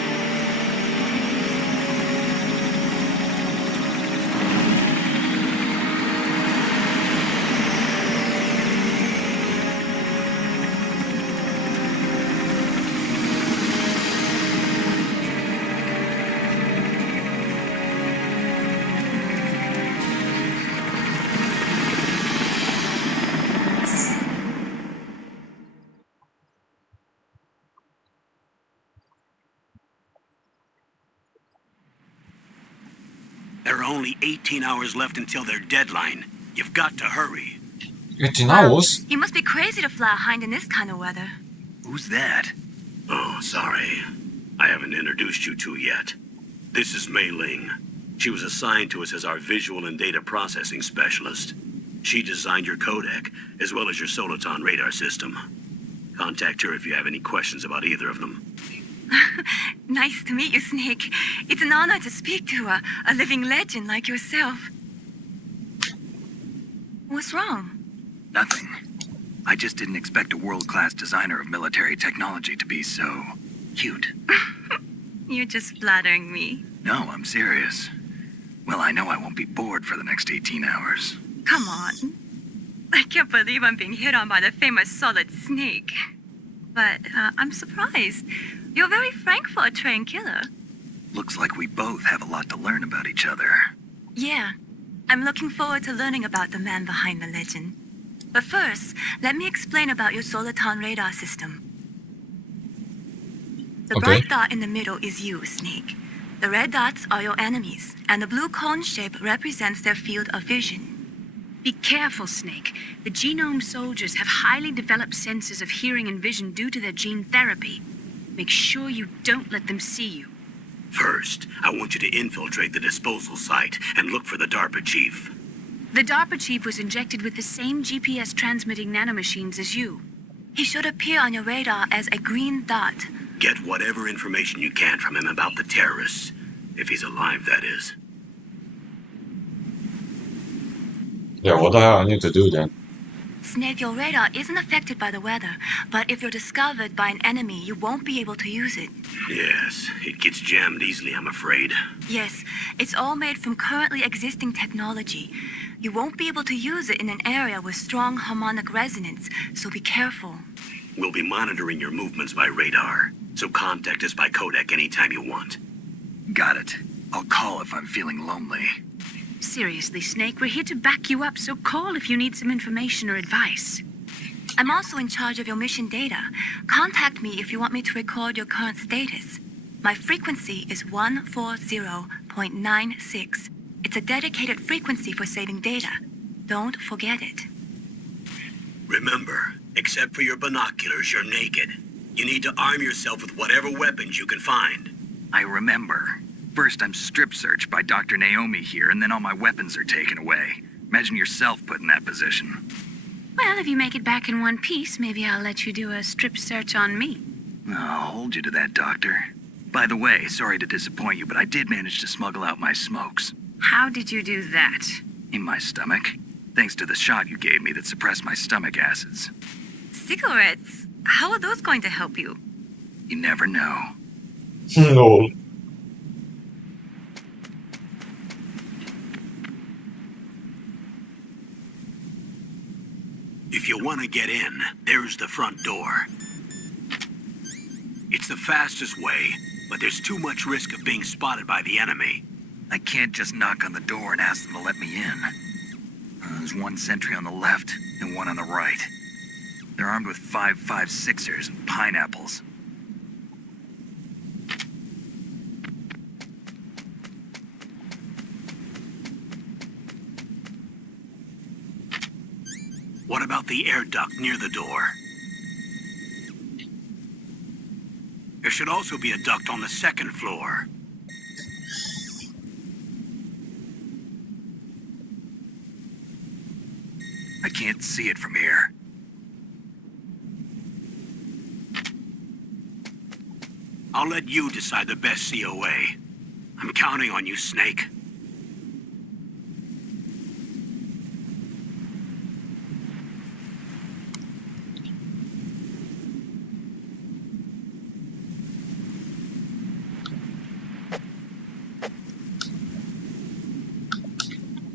There are only 18 hours left until their deadline. You've got to hurry. 18 hours? You must be crazy to fly hind in this kind of weather. Who's that? Oh, sorry. I haven't introduced you to yet. This is Mei Ling. She was assigned to us as our visual and data processing specialist. She designed your codec, as well as your Soliton radar system. Contact her if you have any questions about either of them. Nice to meet you, Snake. It's an honor to speak to a living legend like yourself. What's wrong? Nothing. I just didn't expect a world-class designer of military technology to be so cute. You're just flattering me. No, I'm serious. Well, I know I won't be bored for the next 18 hours. Come on. I can't believe I'm being hit on by the famous Solid Snake. But I'm surprised. You're very frank for a trained killer. Looks like we both have a lot to learn about each other. Yeah. I'm looking forward to learning about the man behind the legend. But first, let me explain about your Soliton radar system. The Okay. bright dot in the middle is you, Snake. The red dots are your enemies, and the blue cone shape represents their field of vision. Be careful, Snake. The genome soldiers have highly developed senses of hearing and vision due to their gene therapy. Make sure you don't let them see you. First, I want you to infiltrate the disposal site and look for the DARPA chief. The DARPA chief was injected with the same GPS transmitting nanomachines as you. He should appear on your radar as a green dot. Get whatever information you can from him about the terrorists. If he's alive, that is. Yeah, what the hell I need to do then? Snake, your radar isn't affected by the weather, but if you're discovered by an enemy, you won't be able to use it. Yes, it gets jammed easily, I'm afraid. Yes, it's all made from currently existing technology. You won't be able to use it in an area with strong harmonic resonance, so be careful. We'll be monitoring your movements by radar, so contact us by codec anytime you want. Got it. I'll call if I'm feeling lonely. Seriously, Snake, we're here to back you up, so call if you need some information or advice. I'm also in charge of your mission data. Contact me if you want me to record your current status. My frequency is 140.96. It's a dedicated frequency for saving data. Don't forget it. Remember, except for your binoculars, you're naked. You need to arm yourself with whatever weapons you can find. I remember. First, I'm strip searched by Dr. Naomi here, and then all my weapons are taken away. Imagine yourself put in that position. Well, if you make it back in one piece, maybe I'll let you do a strip search on me. I'll hold you to that, Doctor. By the way, sorry to disappoint you, but I did manage to smuggle out my smokes. How did you do that? In my stomach. Thanks to the shot you gave me that suppressed my stomach acids. Cigarettes? How are those going to help you? You never know. No. If If you want to get in, there's the front door. It's the fastest way, but there's too much risk of being spotted by the enemy. I can't just knock on the door and ask them to let me in. There's one sentry on the left and one on the right. They're armed with 5.56ers and pineapples. What about the air duct near the door? There should also be a duct on the second floor. I can't see it from here. I'll let you decide the best COA. I'm counting on you, Snake.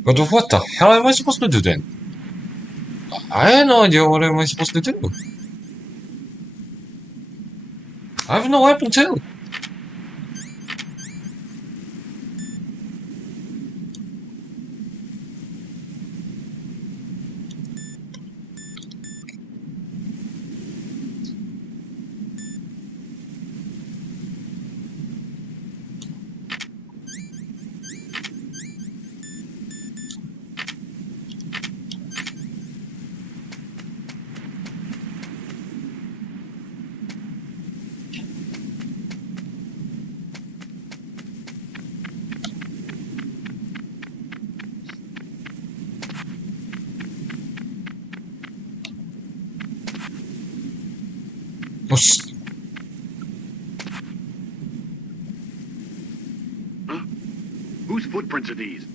But what the hell am I supposed to do then? I have no idea what am I supposed to do. I have no weapon too. Huh? Whose footprints are these?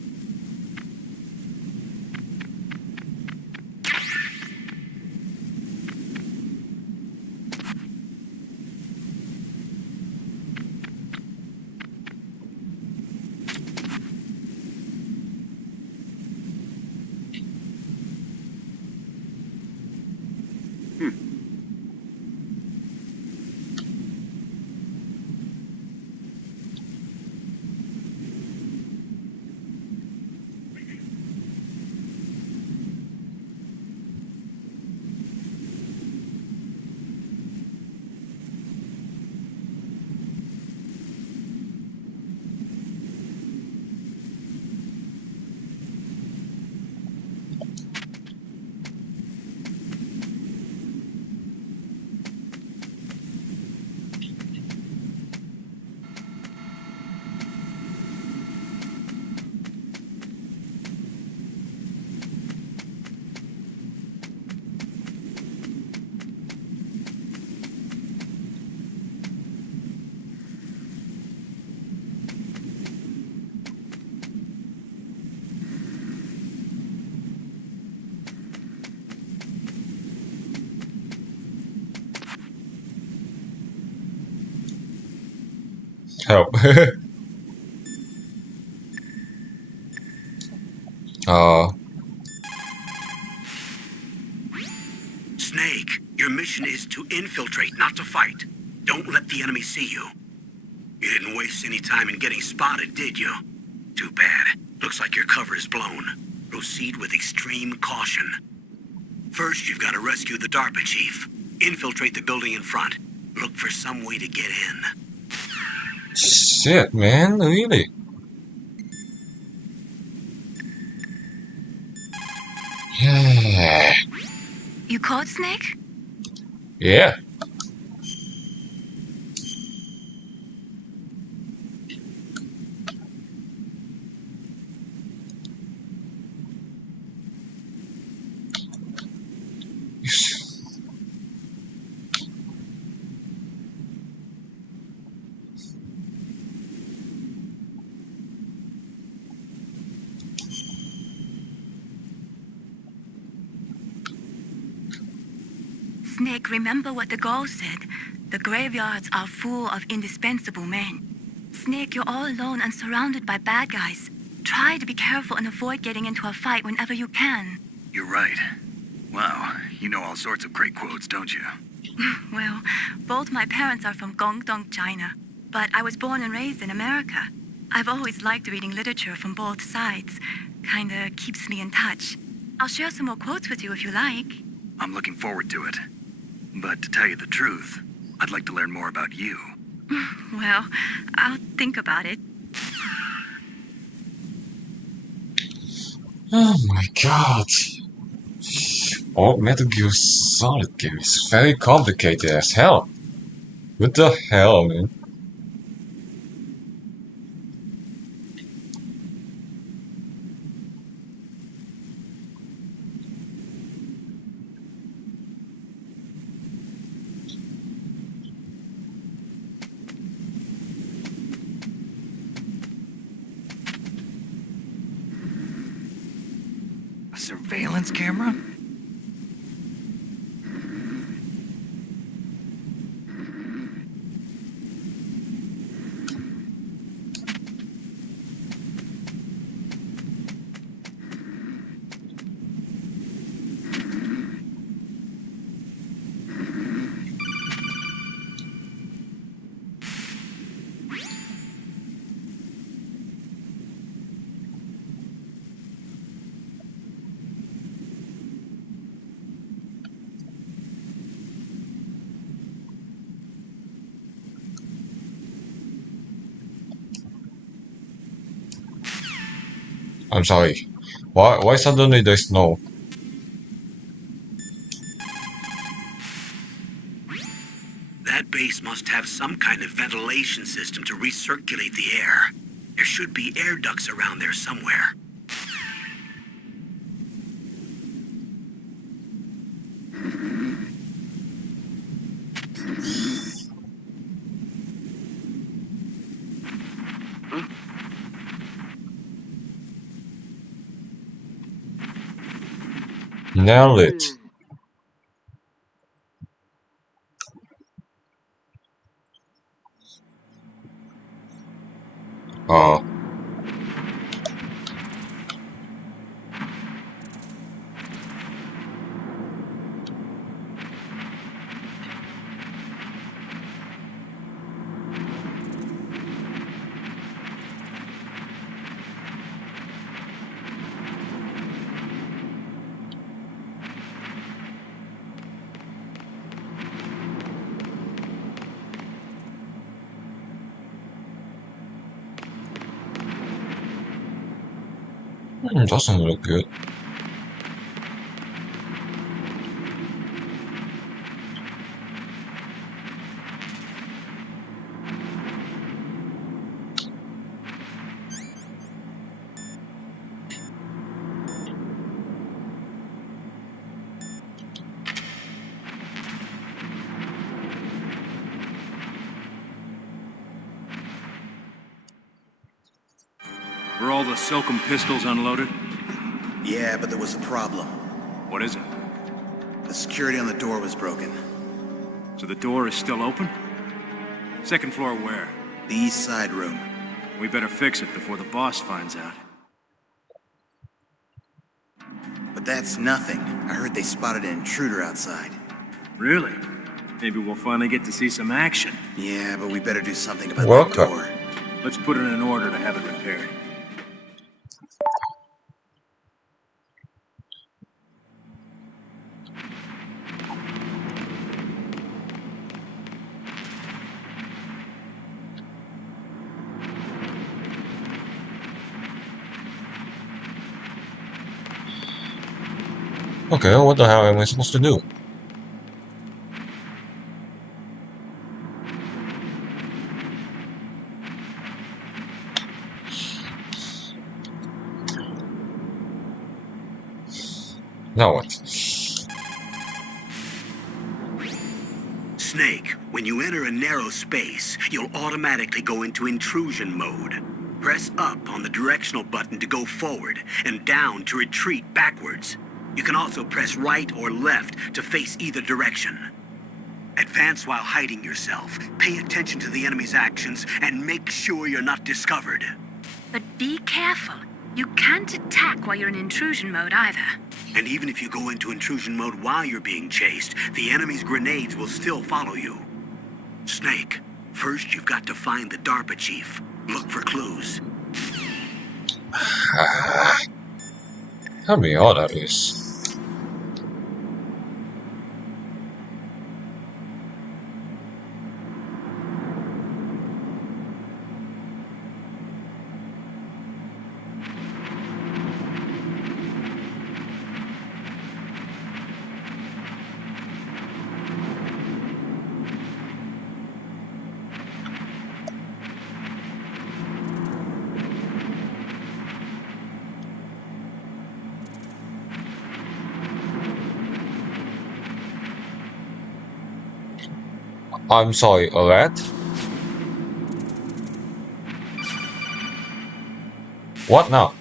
Help. Snake, your mission is to infiltrate, not to fight. Don't let the enemy see you. You didn't waste any time in getting spotted, did you? Too bad. Looks like your cover is blown. Proceed with extreme caution. First, you've got to rescue the DARPA chief. Infiltrate the building in front. Look for some way to get in. Shit, man, really? Yeah. You caught Snake? Yeah. Snake, remember what the Gauls said. The graveyards are full of indispensable men. Snake, you're all alone and surrounded by bad guys. Try to be careful and avoid getting into a fight whenever you can. You're right. Wow, You know all sorts of great quotes, don't you? Well, both my parents are from Guangdong, China, but I was born and raised in America. I've always liked reading literature from both sides. Kinda keeps me in touch. I'll share some more quotes with you if you like. I'm looking forward to it. But to tell you the truth, I'd like to learn more about you. Well, I'll think about it. Oh my god. Oh, Metal Gear Solid game is very complicated as hell. What the hell, man? A surveillance camera? I'm sorry. Why suddenly there's no? That base must have some kind of ventilation system to recirculate the air. There should be air ducts around there somewhere. Nail it. Oh. Doesn't look good. Were all the Silcom pistols unloaded? Yeah, but there was a problem. What is it? The security on the door was broken. So the door is still open? Second floor where? The east side room. We better fix it before the boss finds out. But that's nothing. I heard they spotted an intruder outside. Really? Maybe we'll finally get to see some action. Yeah, but we better do something about Welcome. that door. Let's put it in order to have it repaired. Okay, what the hell am I supposed to do? Now what? Snake, when you enter a narrow space, you'll automatically go into intrusion mode. Press up on the directional button to go forward, and down to retreat backwards. You can also press right or left to face either direction. Advance while hiding yourself, pay attention to the enemy's actions, and make sure you're not discovered. But be careful. You can't attack while you're in intrusion mode either. And even if you go into intrusion mode while you're being chased, the enemy's grenades will still follow you. Snake, first you've got to find the DARPA chief. Look for clues. How many are that is? I'm sorry, alright? What now?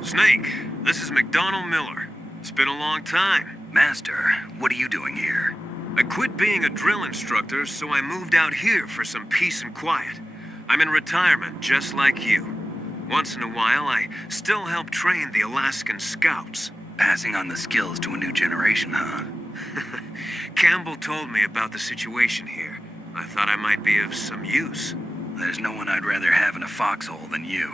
Snake, this is McDonald Miller. It's been a long time. Master, what are you doing here? I quit being a drill instructor, so I moved out here for some peace and quiet. I'm in retirement, just like you. Once in a while, I still help train the Alaskan Scouts. Passing on the skills to a new generation, huh? Campbell told me about the situation here. I thought I might be of some use. There's no one I'd rather have in a foxhole than you.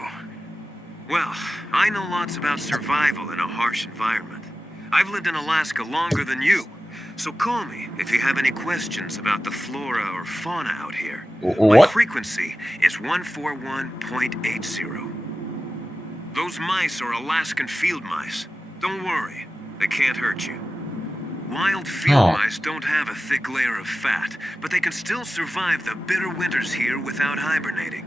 Well, I know lots about survival in a harsh environment. I've lived in Alaska longer than you, so call me if you have any questions about the flora or fauna out here. My What? frequency is 141.80. Those mice are Alaskan field mice. Don't worry, they can't hurt you. Wild field Oh. mice don't have a thick layer of fat, but they can still survive the bitter winters here without hibernating.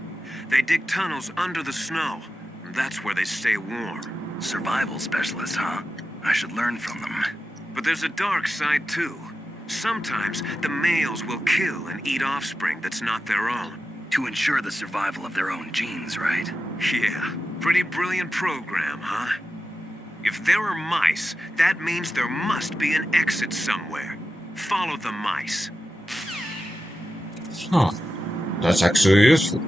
They dig tunnels under the snow. That's where they stay warm. Survival specialists, huh? I should learn from them. But there's a dark side too. Sometimes the males will kill and eat offspring that's not their own. To ensure the survival of their own genes, right? Yeah, pretty brilliant program, huh? If there are mice, that means there must be an exit somewhere. Follow the mice. Huh. That's actually useful.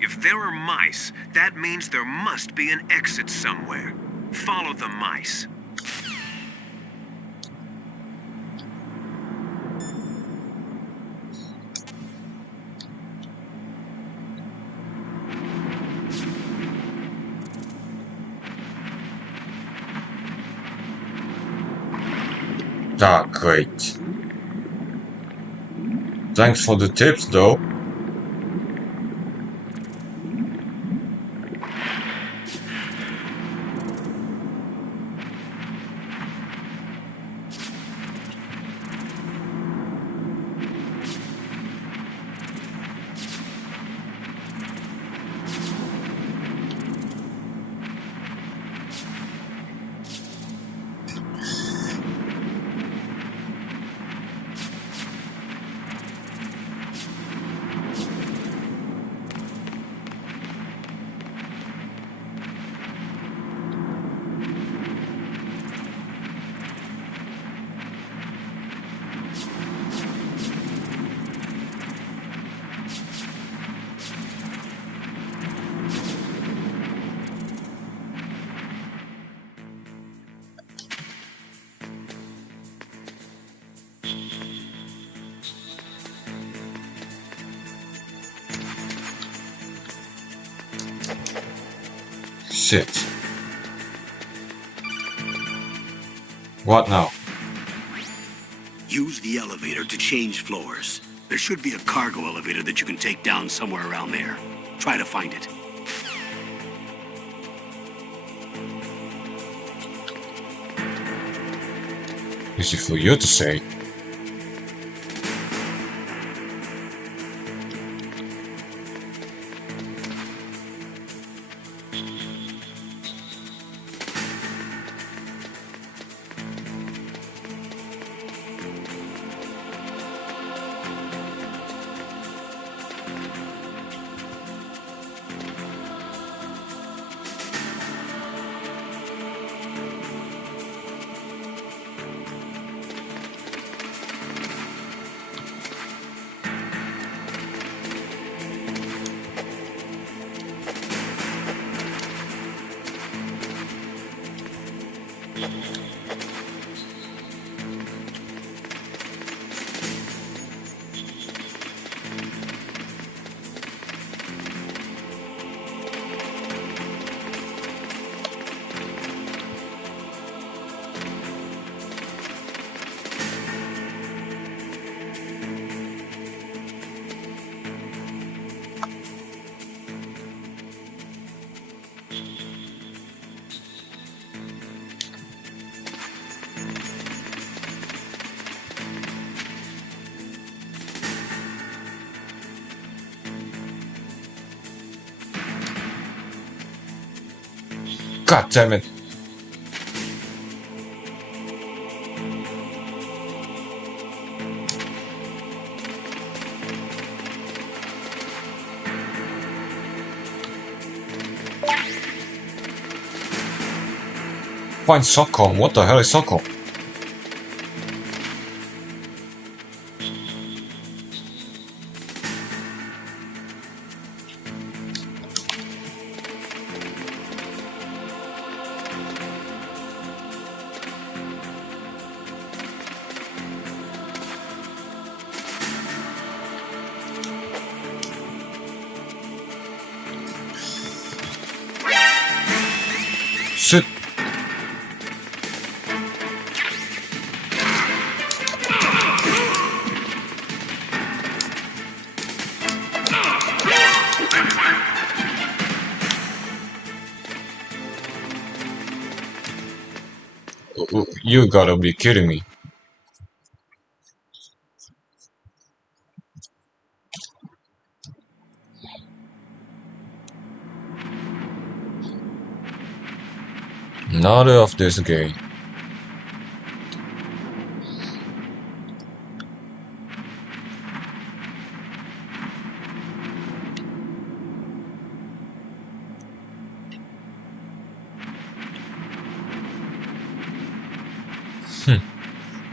If there are mice, that means there must be an exit somewhere. Follow the mice. Ah, great. Thanks for the tips, though. Shit. What now? Use the elevator to change floors. There should be a cargo elevator that you can take down somewhere around there. Try to find it. Easy for you to say. God damn it. Find Stockholm. What the hell is Stockholm? Shit. You gotta be kidding me. Not of this game.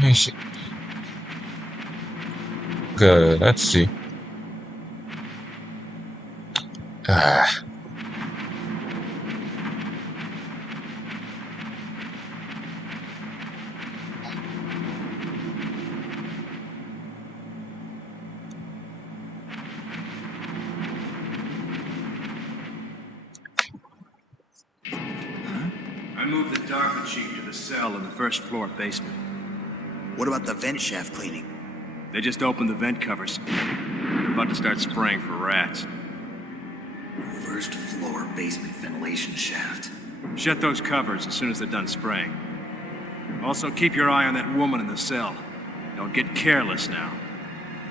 Yes. Okay, let's see. Ah. I moved the DARPA chief to the cell in the first floor basement. What about the vent shaft cleaning? They just opened the vent covers. They're about to start spraying for rats. First floor basement ventilation shaft. Shut those covers as soon as they're done spraying. Also, keep your eye on that woman in the cell. Don't get careless now.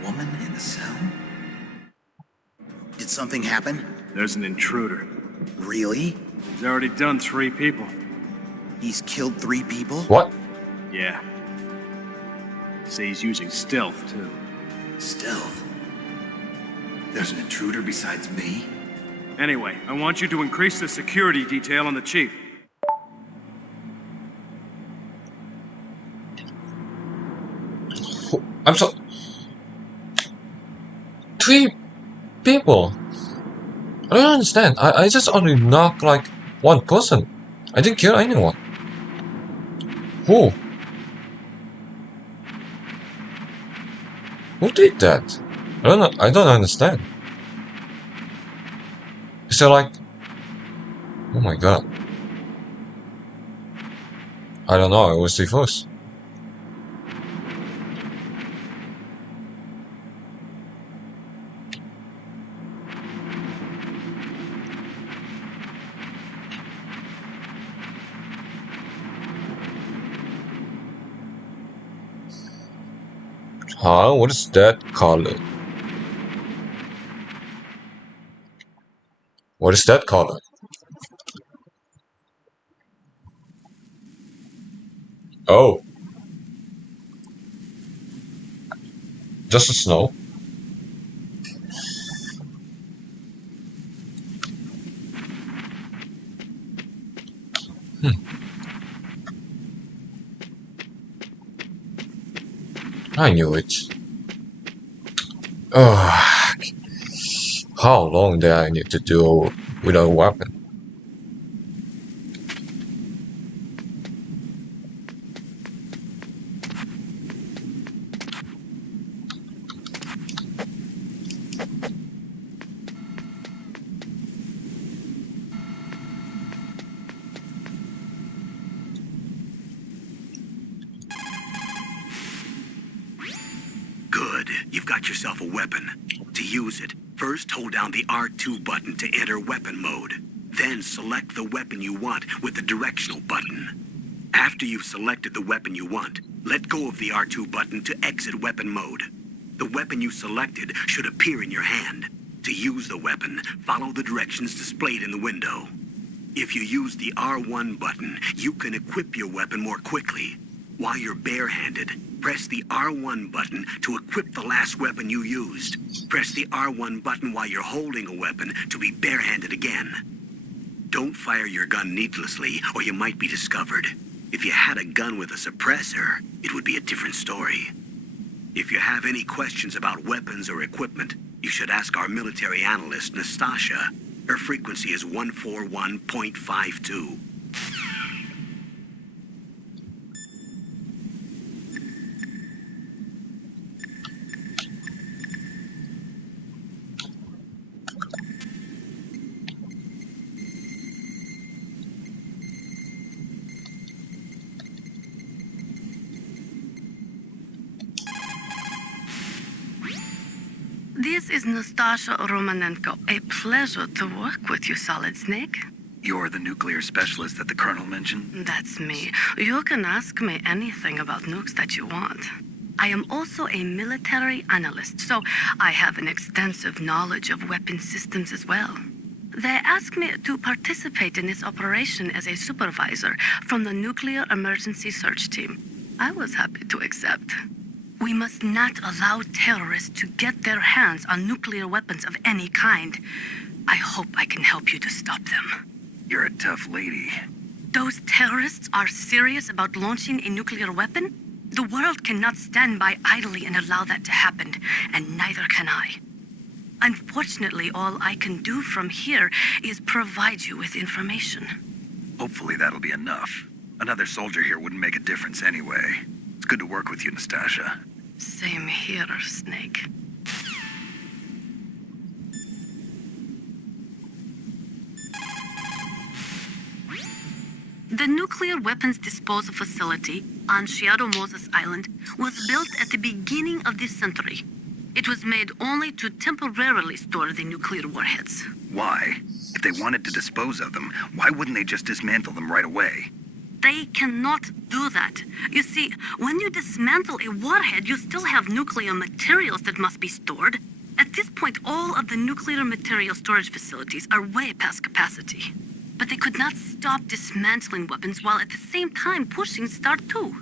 Woman in the cell? Did something happen? There's an intruder. Really? He's already done 3 people. He's killed 3 people? What? Yeah. Say he's using stealth, too. Stealth? There's an intruder besides me? Anyway, I want you to increase the security detail on the chief. I'm so... 3 people? I don't understand. I just only knocked like 1 person. I didn't kill anyone. Who? Who did that? I don't know. I don't understand. Is there like... Oh my god. I don't know. I was the first. Huh? What is that color? What is that color? Oh. Just the snow? I knew it. Ugh. How long do I need to do without a weapon? Good. You've got yourself a weapon. To use it, first hold down the R2 button to enter weapon mode. Then select the weapon you want with the directional button. After you've selected the weapon you want, let go of the R2 button to exit weapon mode. The weapon you selected should appear in your hand. To use the weapon, follow the directions displayed in the window. If you use the R1 button, you can equip your weapon more quickly. While you're barehanded, press the R1 button to equip the last weapon you used. Press the R1 button while you're holding a weapon to be barehanded again. Don't fire your gun needlessly, or you might be discovered. If you had a gun with a suppressor, it would be a different story. If you have any questions about weapons or equipment, you should ask our military analyst, Nastasha. Her frequency is 141.52. This is Nastasha Romanenko. A pleasure to work with you, Solid Snake. You're the nuclear specialist that the Colonel mentioned? That's me. You can ask me anything about nukes that you want. I am also a military analyst, so I have an extensive knowledge of weapon systems as well. They asked me to participate in this operation as a supervisor from the Nuclear Emergency Search Team. I was happy to accept. We must not allow terrorists to get their hands on nuclear weapons of any kind. I hope I can help you to stop them. You're a tough lady. Those terrorists are serious about launching a nuclear weapon? The world cannot stand by idly and allow that to happen, and neither can I. Unfortunately, all I can do from here is provide you with information. Hopefully that'll be enough. Another soldier here wouldn't make a difference anyway. It's good to work with you, Nastasha. Same here, Snake. The nuclear weapons disposal facility on Shadow Moses Island was built at the beginning of this century. It was made only to temporarily store the nuclear warheads. Why? If they wanted to dispose of them, why wouldn't they just dismantle them right away? They cannot do that. You see, when you dismantle a warhead, you still have nuclear materials that must be stored. At this point, all of the nuclear material storage facilities are way past capacity. But they could not stop dismantling weapons while at the same time pushing START 2.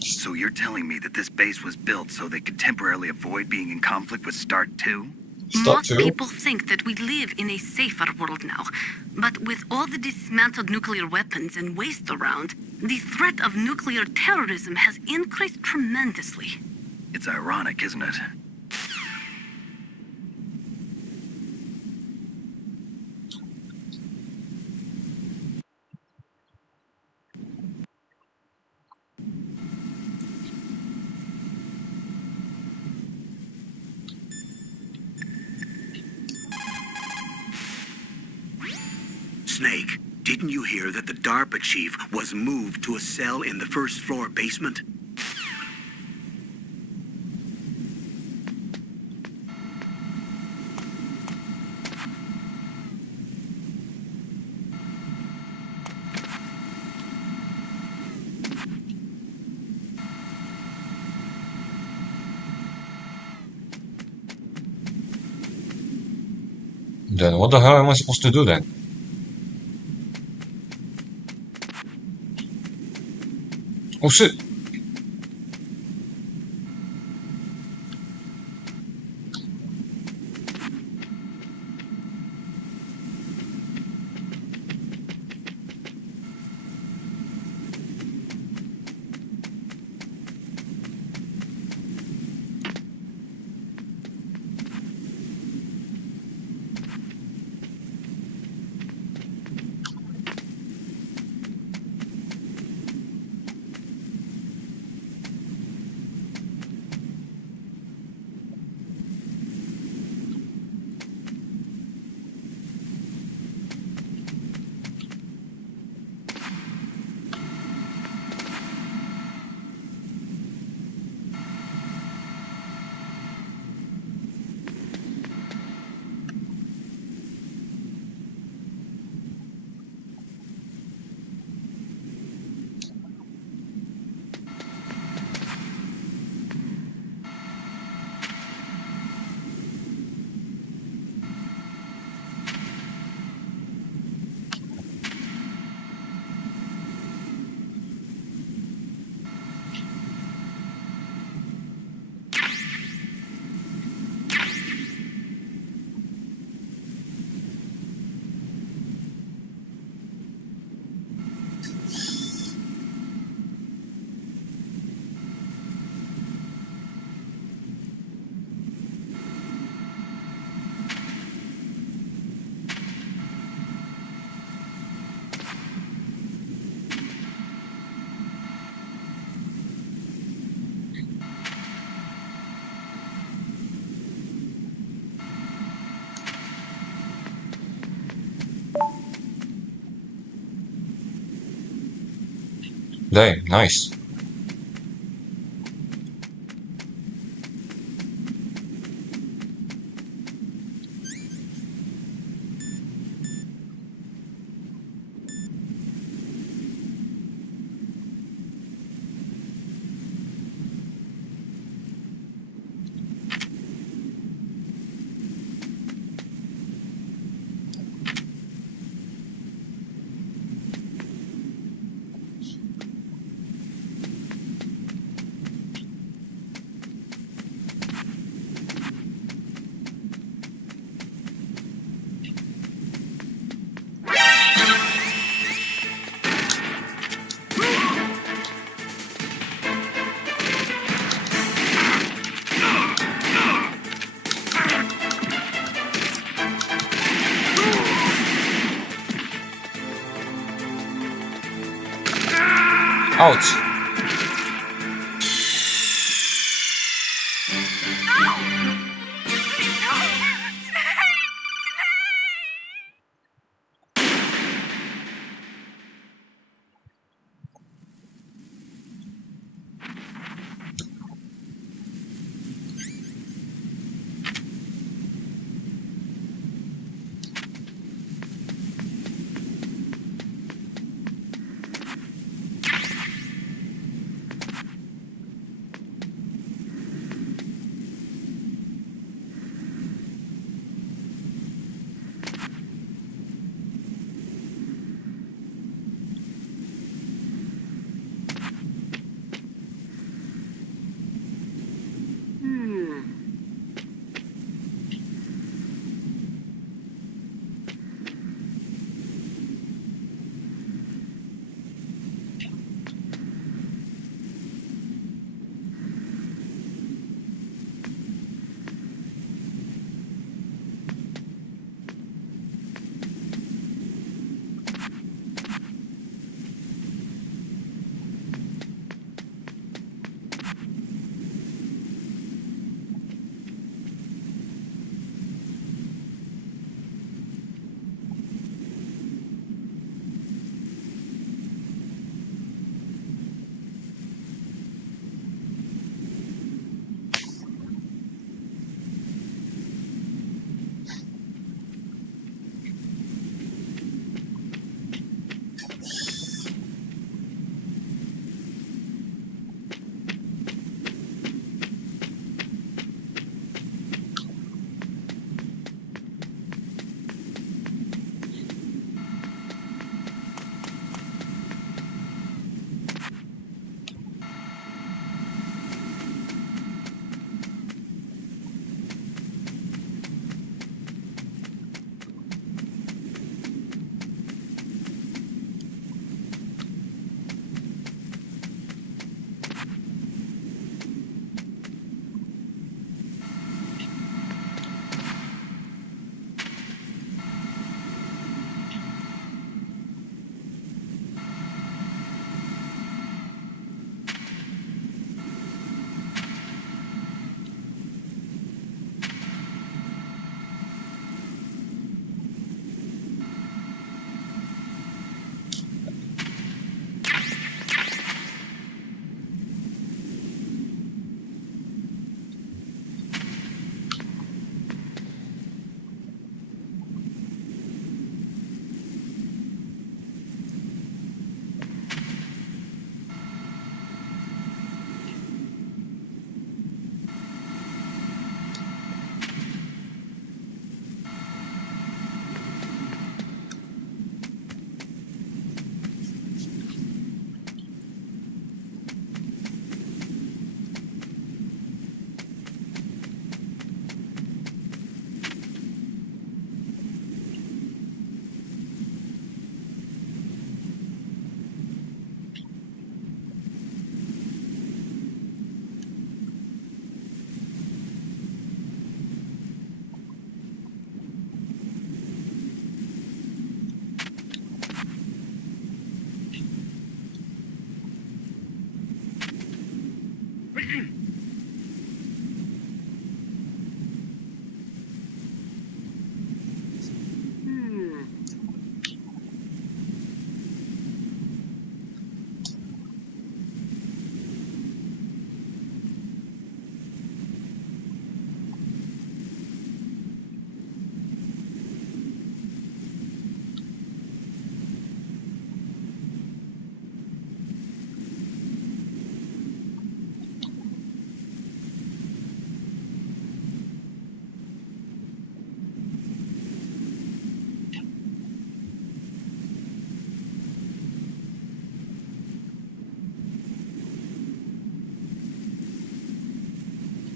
So you're telling me that this base was built so they could temporarily avoid being in conflict with START 2? Start Most to. people think that we live in a safer world now. But with all the dismantled nuclear weapons and waste around, the threat of nuclear terrorism has increased tremendously. It's ironic, isn't it? Snake, didn't you hear that the DARPA chief was moved to a cell in the first floor basement? Then what the hell am I supposed to do then? Oh shit! Dang, nice. Ouch.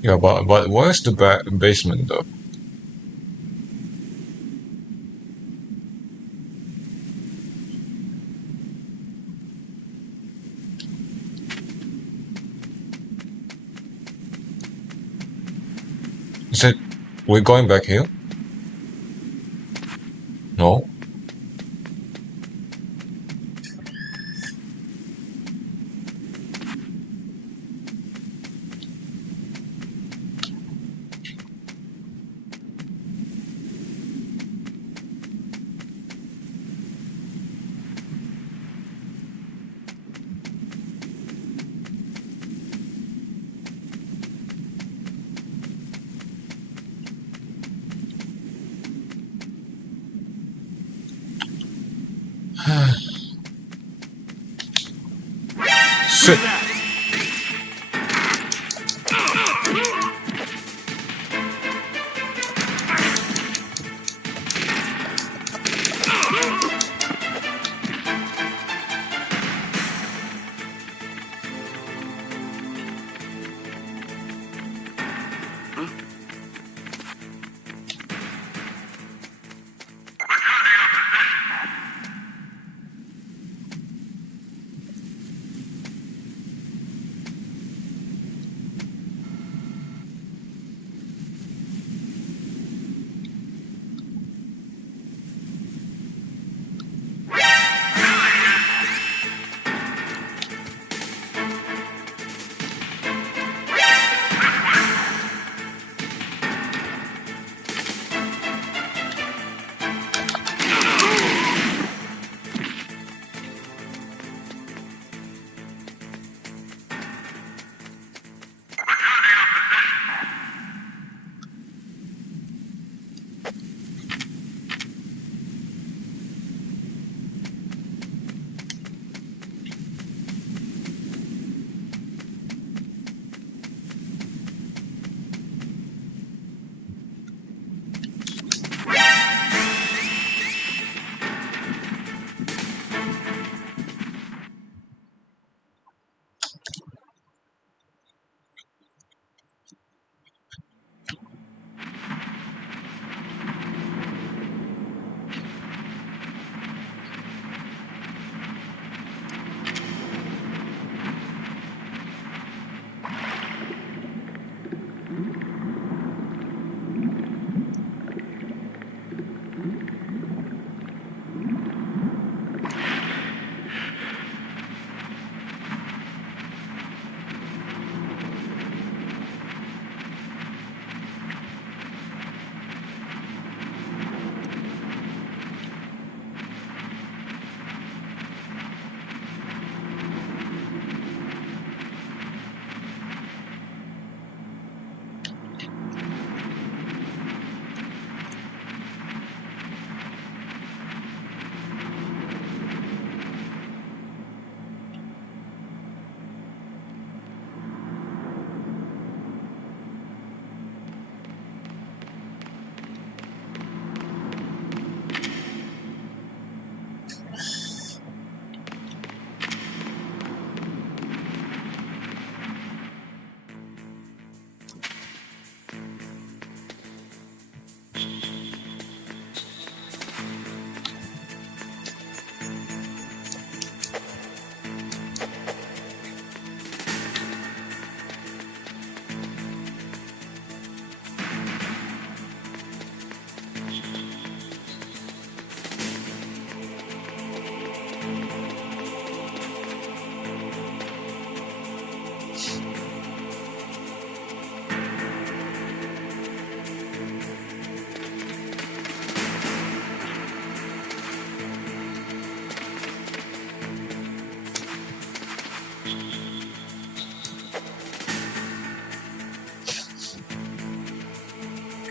Yeah, but where's the basement though? Is it we're going back here? No. Shit.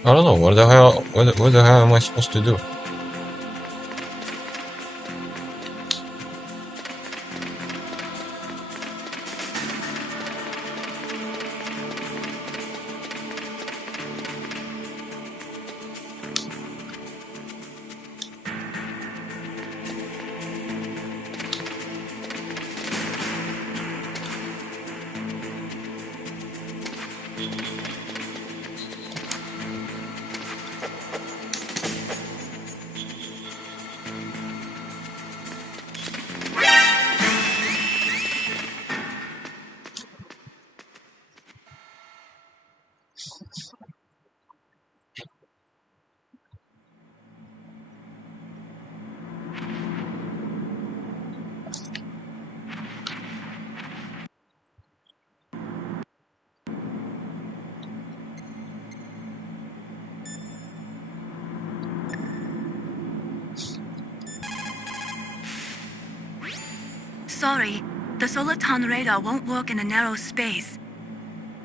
I don't know, what the hell am I supposed to do? Sorry, the Soliton radar won't work in a narrow space.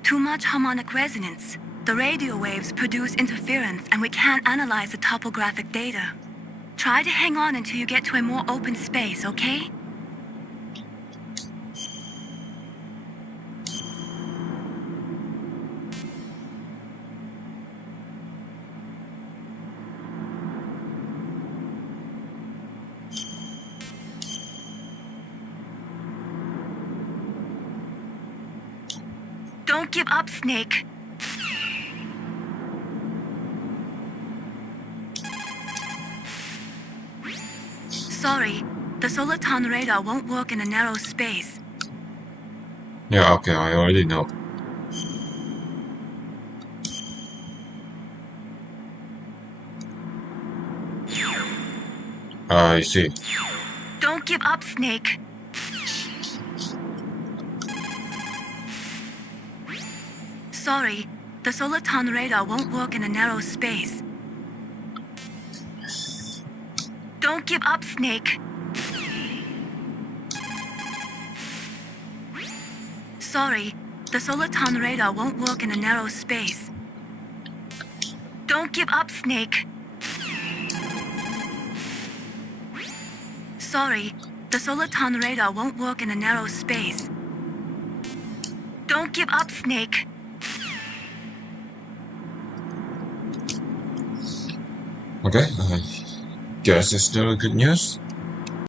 Too much harmonic resonance. The radio waves produce interference and we can't analyze the topographic data. Try to hang on until you get to a more open space, okay? Don't give up, Snake. Sorry, the Soliton radar won't work in a narrow space. Yeah, okay, I already know. I see. Don't give up, Snake. Sorry, the Soliton radar won't work in a narrow space. Don't give up, Snake. Sorry, the Soliton radar won't work in a narrow space. Don't give up, Snake. Sorry, the Soliton radar won't work in a narrow space. Don't give up, Snake. Okay, I guess it's still good news.